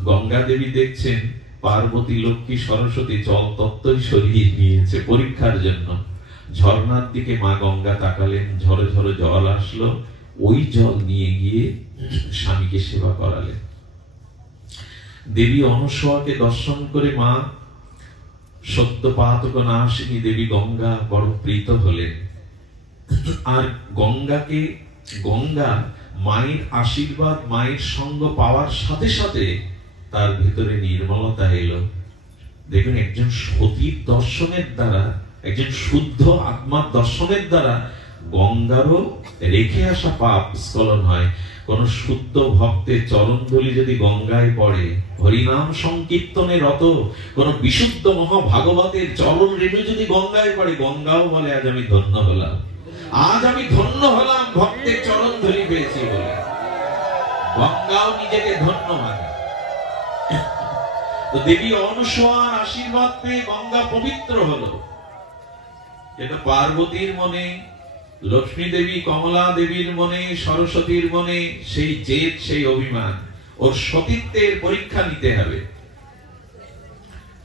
গঙ্গা দেবী দেখছেন পার্বতী, লক্ষ্মী, সরস্বতী জল তত্ত্বই সরিয়ে নিয়েছে পরীক্ষার জন্য। ঝর্ণার দিকে মা গঙ্গা তাকালেন, ঝরে ঝরে জল আসলো, ওই জল নিয়ে গিয়ে স্বামীকে সেবা করালেন। দেবী অনসূয়াকে দর্শন করে মা সত্যপাতক নাশিনী দেবী গঙ্গা বড় প্রীত হলেন। আর গঙ্গা মায়ের আশীর্বাদ, মায়ের সঙ্গ পাওয়ার সাথে সাথে তার ভিতরে নির্মলতা এলো। দেখুন, একজন সতীর দর্শনের দ্বারা, একজন শুদ্ধ আত্মার দর্শনের দ্বারা গঙ্গারও রেখে আসা পাপ স্খলন হয়। কোন শুদ্ধ ভক্তের চরণধূলি যদি গঙ্গায় পড়ে, হরিনাম সংকীর্তনে রত কোন বিশুদ্ধ মহাভাগবতের চরণ রেণু যদি গঙ্গায় পড়ে, গঙ্গাও বলে আজ আমি ধন্য হলাম, আজ আমি ধন্য হলাম ভক্তের চরণ ধরি পেয়েছি বলে। গঙ্গাও নিজেকে ধন্য মানে। তো দেবী অনসূয়ার আশীর্বাদ পেয়ে গঙ্গা পবিত্র হলো। এটা পার্বতীর মনে, লক্ষ্মী দেবী, কমলা দেবীর মনে, সরস্বতীর মনে সেই জেদ, সেই অভিমান, ওর সতীত্বের পরীক্ষা নিতে হবে।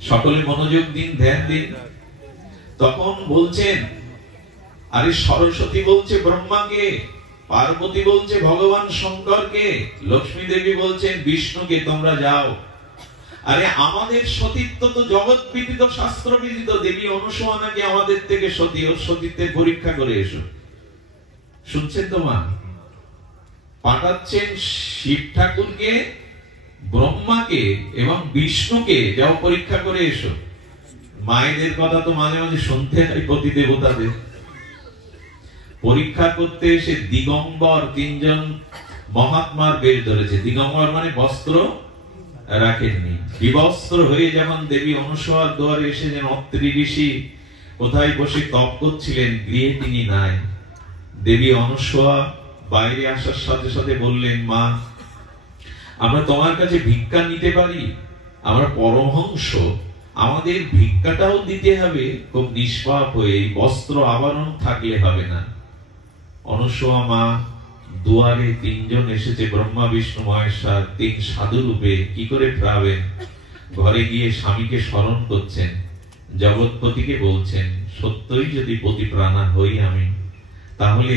সকলে মনোযোগ দিন, ধ্যান দিন। তখন বলছেন, আরে সরস্বতী বলছে ব্রহ্মাকে, পার্বতী বলছে ভগবান শঙ্করকে, লক্ষ্মী দেবী বলছেন বিষ্ণুকে, তোমরা যাও। আরে আমাদের সতীত্ব তো জগৎ বিদিত, শাস্ত্র বিদিত। দেবী অনসূয়া নাকি আমাদের থেকে সতী, ওর সতীত্বের পরীক্ষা করে এসো। শুনছেন তো মা? পাঠাচ্ছেন শিব ঠাকুরকে, ব্রহ্মাকে এবং বিষ্ণুকে, যাও পরীক্ষা করে এসো। মায়েদের কথা তো মাঝে মাঝে শুনতে হয় পতি দেবতাদের। পরীক্ষা করতে এসে দিগম্বর তিনজন মহাত্মার বেশ ধরেছে। দিগম্বর মানে বস্ত্র রাখেননি, বিবস্ত্র হয়ে যখন দেবী অনসূয়ার দুয়ারে এসেছেন, অত্রি ঋষি কোথায় বসে তপ করছিলেন, গৃহে তিনি নাই। দেবী অনসূয়া বাইরে আসার সাথে সাথে বললেন, মা আমরা তোমার কাছে ভিক্ষা নিতে পারি, আমরা পরমহংস, আমাদের ভিক্ষাটাও দিতে হবে খুব নিষ্পাপ হয়ে, বস্ত্র আবরণ থাকলে হবে না। অনসূয়া মা দুয়ারে তিনজন এসেছে, ব্রহ্মা বিষ্ণু মহেশ্বর, তিন সাধু রূপে, কি করে ফেরাবেন? ঘরে গিয়ে স্বামীকে স্মরণ করছেন, জগৎপতিকে বলছেন, সত্যই যদি পতি প্রাণা হই আমি, তাহলে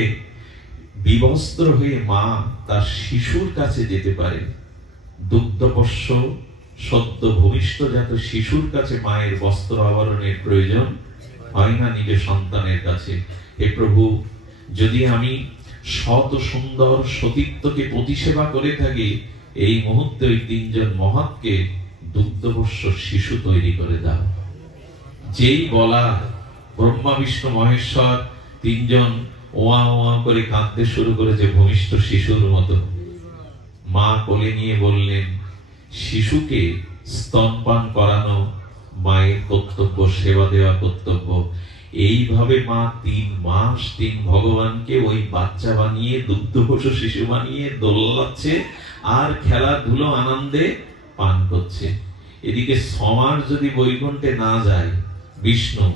বিবস্ত্র হয়ে মা তার শিশুর কাছে যেতে পারে। দুগ্ধপোষ্য সদ্য ভূমিষ্ঠজাত শিশুর কাছে মায়ের বস্ত্র আবরণের প্রয়োজন হয় না নিজের সন্তানের কাছে। হে প্রভু, যদি আমি সৎ সুন্দর সতীত্বকে প্রতিসেবা করে থাকি, এই মুহূর্তে ওই তিনজন মহৎকে দুগ্ধপোষ্য শিশু তৈরি করে দাও। যেই বলা, ব্রহ্মা বিষ্ণু মহেশ্বর তিনজন ওয়া ওয়া করে কাঁদতে শুরু করেছে ভূমিষ্ঠ শিশুর মতো। মা কোলে নিয়ে বললেন, শিশুকে স্তনপান করানো মায়ের কর্তব্য, সেবা দেওয়া কর্তব্য। এইভাবে মা 3 মাস 3 ভগবানকে ওই বাচ্চা বানিয়ে, দুগ্ধপোষ্য শিশু বানিয়ে দোলাচ্ছে আর খেলাধুলো আনন্দে পান করছে। এদিকে 6 মাস যদি বৈকুণ্ঠে না যায় বিষ্ণু,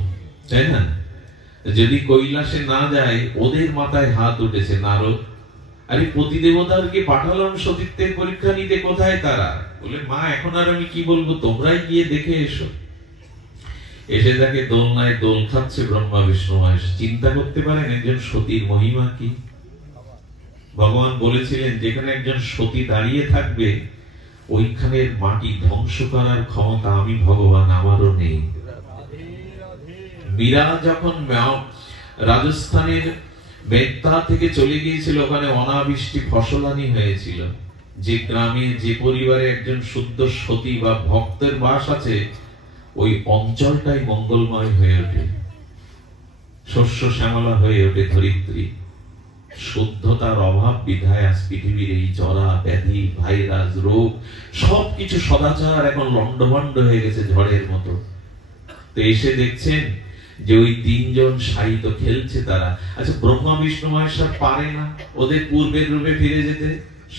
তাই না, যদি কৈলাসে না যায়, ওদের মাথায় হাত উঠেছে নারদ। আরে প্রতিদেবতাকে পাঠালাম সতীত্বের পরীক্ষা নিতে, কোথায় তারা? বলে, মা এখন আর আমি কি বলবো, তোমরাই গিয়ে দেখে এসো। এসে তাকে দোলনায় দোল খাচ্ছে ব্রহ্মা বিষ্ণু মহেশ। চিন্তা করতে পারেন একজন সতীর মহিমা কি? ভগবান বলেছিলেন, যেখানে একজন সতী দাঁড়িয়ে থাকবে, ওইখানের মাটি ধ্বংস করার ক্ষমতা আমি ভগবান, আমারও নেই। মীরা যখন রাজস্থানের বেত্তা থেকে চলে গিয়েছিল, ওখানে অনাবৃষ্টি ফসলানি হয়েছিল। যে গ্রামে, যে পরিবারে একজন শুদ্ধ সতী বা ভক্তের বাস আছে, ওই অঞ্চলটাই মঙ্গলময় হয়ে ওঠে, শস্য শ্যামলা হয়ে ওঠে ধরিত্রী। শুদ্ধতার অভাব বিধায় আজ পৃথিবীর এই জরা ব্যাধি, ভাইরাস, রোগ সবকিছু, সদাচার এখন লন্ডভন্ড হয়ে গেছে ঝড়ের মতো। তো এসে দেখছেন যে ওই 3 জন সাহিত্য খেলছে তারা। আচ্ছা, ব্রহ্মা বিষ্ণু মহেশ্বর পারে না ওদের পূর্বের রূপে ফিরে যেতে?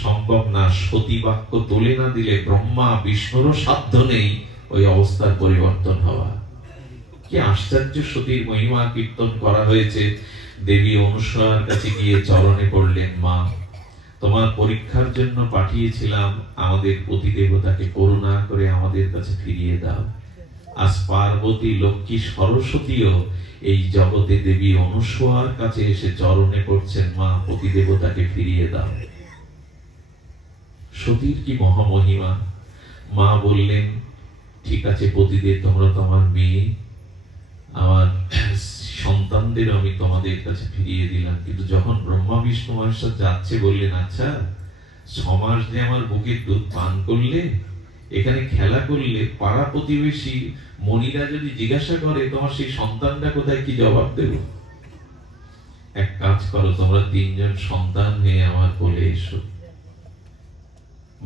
সম্ভব না। সতী বাক্য তুলে না দিলে ব্রহ্মা বিষ্ণুরও সাধ্য নেই ওই অবস্থার পরিবর্তন হওয়া। কি আশ্চর্য সতীর মহিমা কীর্তন করা হয়েছে। দেবী অনুসূয়ার কাছে গিয়ে চরণে পড়লেন, মা, তোমার পরীক্ষার জন্য পাঠিয়েছিলাম, আমাদের প্রতিদেবতাকে করুণা করে আমাদের কাছে ফিরিয়ে দাও। আজ পার্বতী, লক্ষ্মী, সরস্বতীও এই জগতে দেবী অনুসূয়ার কাছে এসে চরণে পড়ছেন, মা, প্রতিদেবতাকে ফিরিয়ে দাও। সতীর কি মহামহিমা। মা বললেন, ঠিক আছে পতিদেব, তোমরা তো আমার মেয়ে, আমার সন্তানদের আমি তোমাদের কাছে ফিরিয়ে দিলাম। কিন্তু যখন ব্রহ্মা বিষ্ণু মহেশ্বর যাচ্ছে, বললেন, আচ্ছা 6 মাস যে আমার বুকের দুধ পান করলে, এখানে খেলা করলে, পাড়া প্রতিবেশী মনিরা যদি জিজ্ঞাসা করে তোমার সেই সন্তানটা কোথায়, কি জবাব দেব? এক কাজ করো, তোমরা 3 জন সন্তান হয়ে আমার কোলে এসো।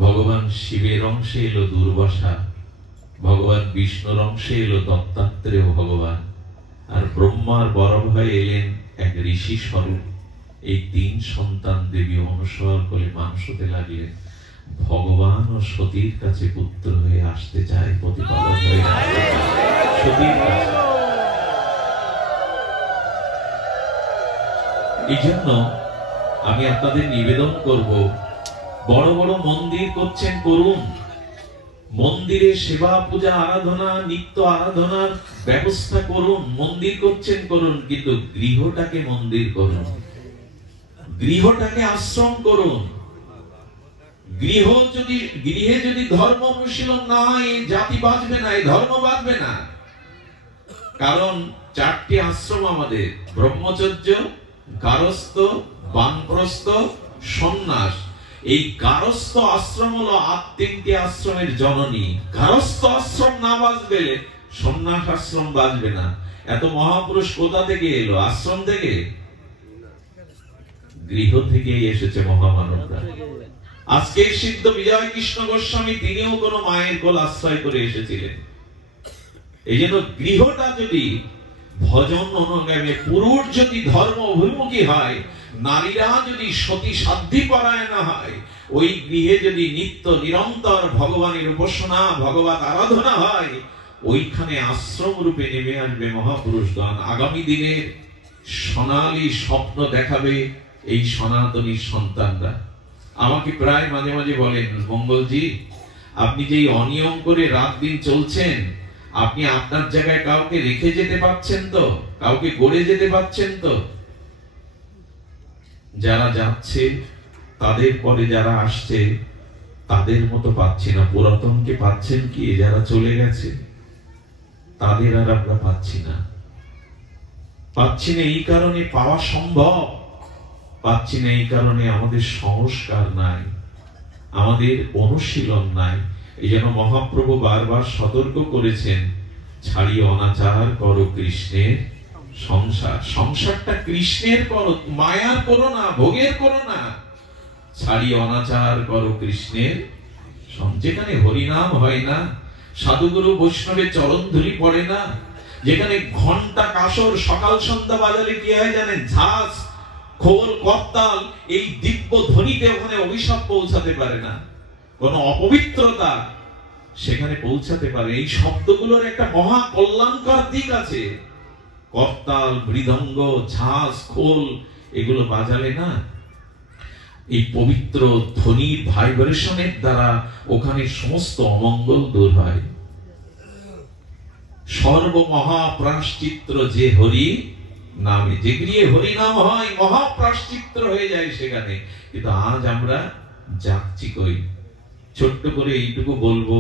ভগবান শিবের অংশে এলো দুর্বাসা, ভগবান বিষ্ণুর অংশে এলো দত্তাত্রেয় ভগবান, আর ব্রহ্মার বড় ভাই এলেন এক ঋষি স্বরূপ। এই 3 সন্তান দেবী অনুসরণ করে মানুষ হতে লাগলেন। ভগবান ও সতীর কাছে পুত্র হয়ে আসতে চায়, প্রতিপালক হয়ে আসতে চায় সতীর কাছে। এই জন্য আমি আপনাদের নিবেদন করব, বড় বড় মন্দির করছেন, করুন। মন্দিরে সেবা, পূজা, আরাধনা, নিত্য আরাধনার ব্যবস্থা করুন। মন্দির করছেন, করুন, কিন্তু গৃহটাকে মন্দির করুন, গৃহটাকে আশ্রম করুন। গৃহে যদি ধর্ম অনুশীলন না হয়, জাতি বাঁচবে না, এই ধর্ম বাঁচবে না। কারণ 4টি আশ্রম আমাদের: ব্রহ্মচর্য, গারস্থ, বানপ্রস্থ, সন্ন্যাস। এই গারস্থ আশ্রম হলো 3টি আশ্রমের জননী। গারস্থ আশ্রম না বাঁচবে, সন্ন্যাস আশ্রম বাঁচবে না। এত মহাপুরুষ কোথা থেকে এলো? আশ্রম থেকে, গৃহ থেকে এসেছে মহামানবরা। আজকে সিদ্ধ বিজয় কৃষ্ণ গোস্বামী, তিনিও কোন মায়ের কোল আশ্রয় করে এসেছিলেন। এই জন্য গৃহটা যদি ভজন অনুগামী, পুরুষ যদি ধর্ম অভিমুখী হয়, নারীরা যদি সতী সাধ্যি পরায়ণা হয়, ওই গৃহে যদি নিত্য নিরন্তর ভগবানের উপাসনা, ভগবত আরাধনা হয়, ওইখানে আশ্রম রূপে নেমে আসবে মহাপুরুষগণ। আগামী দিনের সোনালী স্বপ্ন দেখাবে এই সনাতনী সন্তানরা। আমাকে প্রায় মাঝে মাঝে বলেন, মঙ্গলজি, আপনি যে অনিয়ম করে রাত দিন চলছেন, আপনি আপনার জায়গায় কাউকে রেখে যেতে পারছেন তো? কাউকে গড়ে যেতে পারছেন তো? যারা যাচ্ছে তাদের পরে যারা আসছে তাদের মতো পাচ্ছি না। পুরাতনকে পাচ্ছেন কি? যারা চলে গেছে তাদের আর আমরা পাচ্ছি না। পাচ্ছি না এই কারণে পাওয়া সম্ভব, পাচ্ছি না এই কারণে আমাদের সংস্কার নাই, আমাদের অনুশীলন নাই। এই জন্য মহাপ্রভু বারবার সতর্ক করেছেন, ছাড়িয়ে অনাচার করো কৃষ্ণের সংসার। সংসারটা কৃষ্ণের করো, মায়ার করো না, ভোগের করো না। ছাড়িয়ে অনাচার করো কৃষ্ণের। যেখানে হরিনাম হয় না, সাধুগুরু বৈষ্ণবের চরণ ধুলি পড়ে না, যেখানে ঘন্টা কাসর সকাল সন্ধ্যা বাজালে কি হয় জানেন? ঝাঁজ, খোল, করতাল, এই দিব্য ধ্বনিতে ওখানে অভিশাপ পৌঁছাতে পারে না, কোন অপবিত্রতা সেখানে পৌঁছাতে পারে। এই শব্দগুলোর একটা মহা কল্যাণকর দিক আছে। করতাল, মৃদঙ্গ, ঝাঁজ, খোল এগুলো বাজালে না, এই পবিত্র ধ্বনির ভাইব্রেশনের দ্বারা ওখানে সমস্ত অমঙ্গল দূর হয়। সর্বমহাপ্রাশ্চিত্র যে হরি নামে, যে গৃহে হরি নাম হয় মহাপ্রাশ্চিত্র হয়ে যায় সেখানে। কিন্তু আজ আমরা যাচ্ছি কই? ছোট্ট করে এইটুকু বলবো,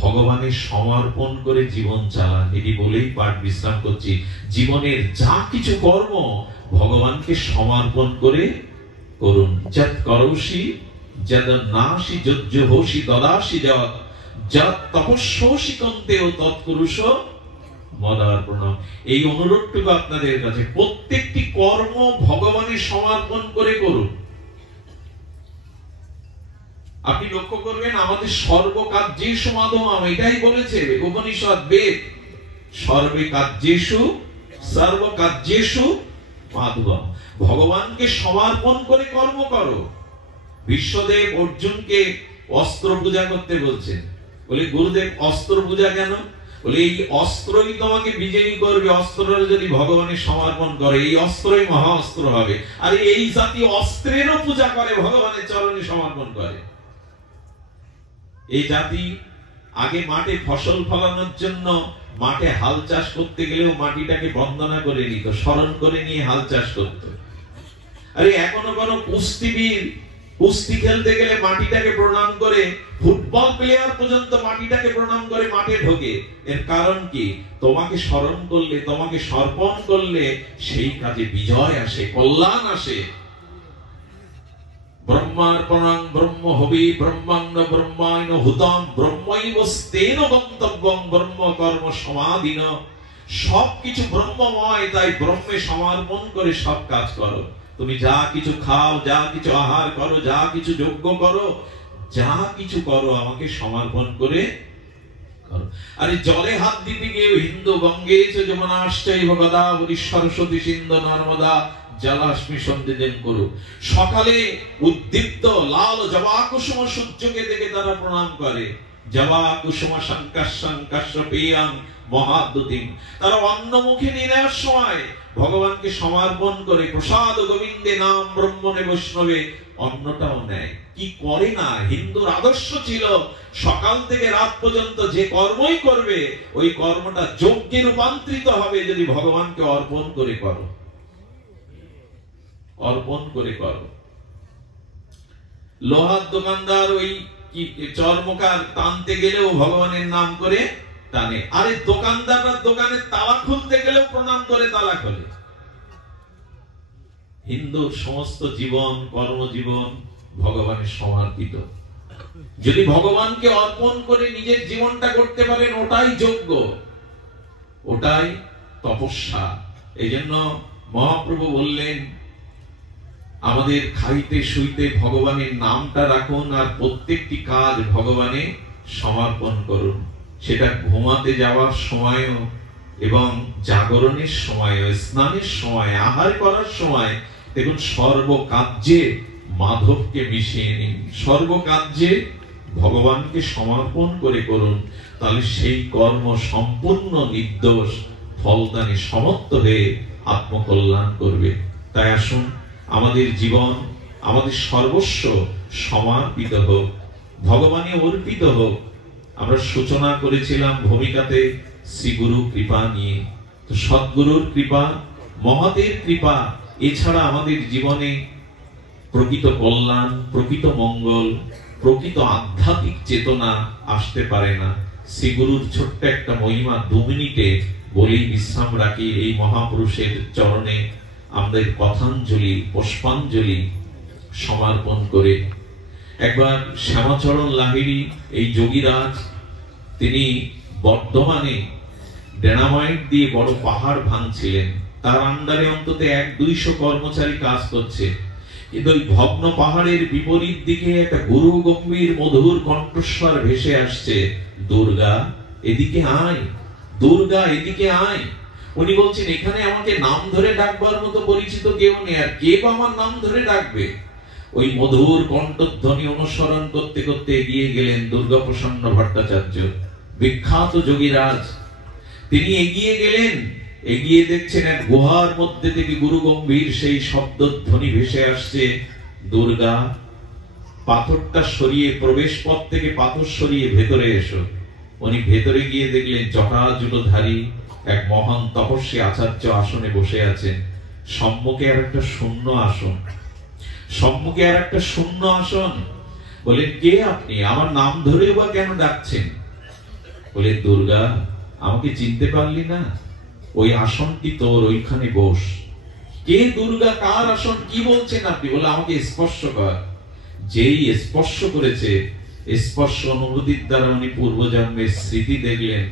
ভগবানের সমর্পণ করে জীবন চালান। এটি বলেই পাঠ বিশ্রাম করছি। জীবনের যা কিছু কর্ম ভগবানকে সমর্পণ করে করুন। যৎ করৌষি যদ নাসি যজ্জহোষি দদাসি যৎ যৎ তপস্যোষি কন্তেও তৎকুরুষ মদার্পণম। এই অনুরোধটুকু আপনাদের কাছে, প্রত্যেকটি কর্ম ভগবানের সমর্পণ করে করুন। আপনি লক্ষ্য করবেন আমাদের সর্বকার্যেষু মাধবম, এটাই বলেছে উপনিষদ বেদ, সর্বে কার্যেষু সর্বকার্যেষু মাধবম। ভগবানকে সমর্পণ করে কর্ম করো। বিশ্বদেব অর্জুনকে অস্ত্র পূজা করতে বলছেন। বলে গুরুদেব অস্ত্র পূজা কেন? বলে এই অস্ত্রই তোমাকে বিজয়ী করবে। অস্ত্রের যদি ভগবানের সমর্পণ করে, এই অস্ত্রই মহা অস্ত্র হবে। আর এই জাতি অস্ত্রেরও পূজা করে, ভগবানের চরণে সমর্পণ করে। এই জাতি আগে মাঠে ফসল ফলানোর জন্য মাঠে হাল চাষ করতে গেলেও মাটিটাকে বন্দনা করে নিত, স্মরণ করে নিয়ে হাল চাষ করত। আরে এখনো কোন কুস্তিবীর কুস্তি খেলতে গেলে মাটিটাকে প্রণাম করে, ফুটবল প্লেয়ার পর্যন্ত মাটিটাকে প্রণাম করে মাঠে ঢোকে। এর কারণ কি? তোমাকে স্মরণ করলে, তোমাকে সমর্পণ করলে সেই কাজে বিজয় আসে, কল্যাণ আসে। ব্রহ্মার্পণং ব্রহ্ম হবি ব্রহ্মান্ন ব্রহ্মায়ন হুতম ব্রহ্মৈবস্তেন গন্তব্যং ব্রহ্ম কর্ম সমাধিন। সবকিছু ব্রহ্মময়, তাই ব্রহ্মে সমর্পণ করে সব কাজ করো। তুমি যা কিছু খাও, যা কিছু আহার করো, যা কিছু যজ্ঞ করো, যা কিছু করো আমাকে সমর্পণ করে করো। আরে জলে হাত দিতে গিয়ে হিন্দু গঙ্গে যমুনাশ্চৈব গোদাবরী সরস্বতী সিন্ধু নর্মদা জলাশ্মি সন্ধিদেন করো। সকালে উদ্দীপ্ত লাল জবা কুসুম সূর্যকে দেখে তারা প্রণাম করে। জবা কুসুম শঙ্কাশং কাশ্যপেয়ং মহাদ্যুতিম। তারা অন্ন মুখে নেওয়ার সময় ভগবানকে সমর্পণ করে প্রসাদ গোবিন্দে নাম ব্রহ্মণে বৈষ্ণবে অন্নটাও নেয়। কি করে না? হিন্দুর আদর্শ ছিল সকাল থেকে রাত পর্যন্ত যে কর্মই করবে ওই কর্মটা যজ্ঞে রূপান্তরিত হবে যদি ভগবানকে অর্পণ করে করো, অর্পণ করে করো। লোহার দোকানদার ওই চর্মকার টানতে গেলেও ভগবানের নাম করে টানে। আরে দোকানদাররা দোকানের তালা খুলতে গেলেও প্রণাম করে তালা খোলে। হিন্দুর সমস্ত জীবন কর্মজীবন ভগবানের সমর্পিত। যদি ভগবানকে অর্পণ করে নিজের জীবনটা করতে পারেন, ওটাই যজ্ঞ, ওটাই তপস্যা। এই জন্য মহাপ্রভু বললেন আমাদের খাইতে শুইতে ভগবানের নামটা রাখুন, আর প্রত্যেকটি কাজ ভগবানে সমর্পণ করুন। সেটা ঘুমাতে যাওয়ার সময়ও এবং জাগরণের সময়ও, স্নানের সময়, আহার করার সময় দেখুন সর্বকার্যে মাধবকে মিশিয়ে নিন, সর্বকার্যে ভগবানকে সমর্পণ করে করুন। তাহলে সেই কর্ম সম্পূর্ণ নির্দোষ, ফলদানে সমর্থ হয়ে আত্মকল্যাণ করবে। তাই আসুন আমাদের জীবন, আমাদের সর্বস্ব সমর্পিত হোক, ভগবানে অর্পিত হোক। আমরা সূচনা করেছিলাম ভূমিকাতে শ্রী গুরু কৃপা নিয়ে। তো সদ্গুরুর কৃপা, মহতের কৃপা এছাড়া আমাদের জীবনে প্রকৃত কল্যাণ, প্রকৃত মঙ্গল, প্রকৃত আধ্যাত্মিক চেতনা আসতে পারে না। শ্রীগুরুর ছোট্ট একটা মহিমা 2 মিনিটে বলেই বিশ্রাম রাখি। এই মহাপুরুষের চরণে আমাদের কথাঞ্জলি, পুষ্পাঞ্জলি সমর্পণ করে একবার শ্যামাচরণ লাহিড়ী, এই যোগীরাজ, তিনি বর্ধমানে ডেনামাইট দিয়ে বড় পাহাড় ভাঙছিলেন। তার আন্ডারে অন্তত 100-200 কর্মচারী কাজ করছে। কিন্তু ওই ভগ্ন পাহাড়ের বিপরীত দিকে একটা গুরু গম্ভীর মধুর কণ্ঠস্বর ভেসে আসছে, দুর্গা এদিকে আয়, দুর্গা এদিকে আয়। উনি বলছেন, এখানে আমাকে নাম ধরে ডাকবার মতো পরিচিত কেউ নেই, আর কে আমার নাম ধরে ডাকবে? ওই মধুর কণ্ঠধ্বনি অনুসরণ করতে করতে এগিয়ে গেলেন দুর্গাপ্রসন্ন ভট্টাচার্য, বিখ্যাত যোগীরাজ। তিনি এগিয়ে গেলেন, এগিয়ে দেখছেন এক গুহার মধ্যে থেকে গুরু গম্ভীর সেই শব্দধ্বনি ভেসে আসছে, দুর্গা পাথরটা সরিয়ে, প্রবেশ পথ থেকে পাথর সরিয়ে ভেতরে এসো। উনি ভেতরে গিয়ে দেখলেন জটাজুটোধারী এক মহান তপস্বী আচার্য আসনে বসে আছেন। সম্মুখে আর একটা শূন্য আসন, সম্মুখে আর একটা শূন্য আসন। বলেন, কে আপনি? আমার নাম ধরে বা কেন ডাকছেন? বলে, দুর্গা আমাকে চিনতে পারলি না? ওই আসনটি তোর, ওইখানে বস। কে দুর্গা? কার আসন? কি বলছেন আপনি? বলে, আমাকে স্পর্শ কর। যেই স্পর্শ করেছে, স্পর্শ অনুভূতির দ্বারা উনি পূর্বজন্মের স্মৃতি দেখলেন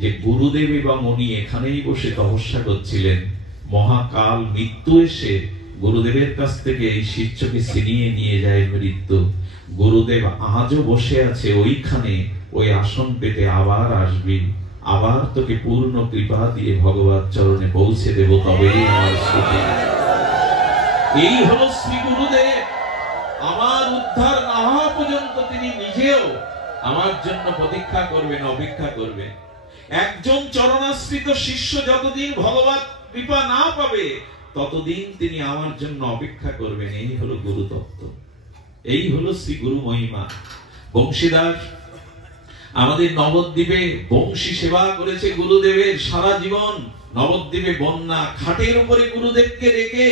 যে গুরুদেব এবং উনি এখানেই বসে তপস্যা করছিলেন। মহাকাল মৃত্যু এসে গুরুদেবের কাছ থেকে এই শিষ্যকে ছিনিয়ে নিয়ে যায় মৃত্যু। গুরুদেব আজও বসে আছে ওইখানে, ওই আসন পেতে আবার আসবি, আবার তোকে পূর্ণ কৃপা দিয়ে ভগবত চরণে পৌঁছে দেব, তবেই আমার স্মৃতি। এই হলো শ্রী গুরুদেব। আমার উদ্ধার না হওয়া পর্যন্ত তিনি নিজেও আমার জন্য প্রতীক্ষা করবেন, অপেক্ষা করবেন। একজন চরণাশ্রিত শিষ্য যতদিন ভগবত কৃপা না পাবে, ততদিন তিনি আমার জন্য অপেক্ষা করবেন। এই হলো গুরু তত্ত্ব, এই হলো শ্রী গুরু মহিমা। বংশীদাস আমাদের নবদ্বীপে বংশী সেবা করেছে গুরুদেবের সারা জীবন। নবদ্বীপে বন্যা, খাটের উপরে গুরুদেবকে রেখে,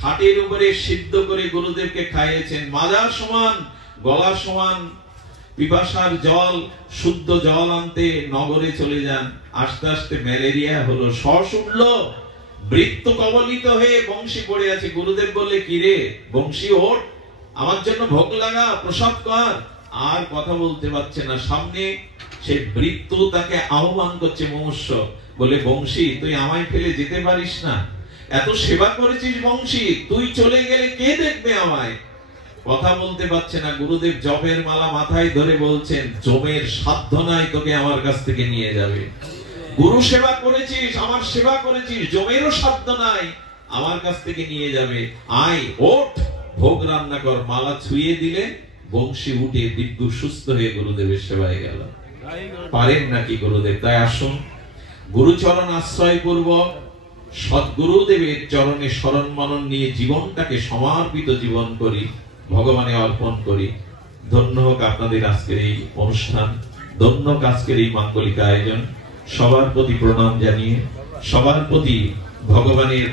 খাটের উপরে সিদ্ধ করে গুরুদেবকে খাইয়েছেন। মাজা সমান, গলা সমান পিপাসার জল, শুদ্ধ জল আনতে নগরে চলে যান। আস্তে আস্তে ম্যালেরিয়া হলো, শ্বাস উঠলো, বৃত্ত কবলিত হয়ে বংশী পড়ে আছে। গুরুদেব বললে, কি রে বংশী, ওঠ, আমার জন্য ভোগ লাগা, প্রসাদ কর। আর কথা বলতে পারছে না। সামনে সেই বৃত্ত তাকে আহ্বান করছে মনুষ্য, বলে, বংশী তুই আমায় ফেলে যেতে পারিস না, এত সেবা করেছিস বংশী, তুই চলে গেলে কে দেখবে আমায়? কথা বলতে পারছে না। গুরুদেব জপের মালা মাথায় ধরে বলছেন, জমের সাধ্য নাই তোকে আমার কাছ থেকে নিয়ে যাবে। গুরু সেবা করেছিস, আমার সেবা করেছিস, জমেরও সাধ্য নাই আমার কাছ থেকে নিয়ে যাবে। আয়, ওঠ, ভোগ রান্না কর। মালা ছুঁয়ে দিলে বংশী উঠে দিব্য সুস্থ হয়ে গুরুদেবের সেবায় গেল। পারেন নাকি গুরুদেব? তাই আসুন গুরুচরণ আশ্রয় পূর্বক সদ্গুরুদেবের চরণে শরণ মনন নিয়ে জীবনটাকে সমর্পিত জীবন করি, ভগবানে অর্পণ করি। ধন্য হোক আপনাদের আজকের এই অনুষ্ঠান, ধন্য হোক আজকের এই মাঙ্গলিক আয়োজন। সবার প্রতি প্রণাম জানিয়ে, সবার প্রতি ভগবানের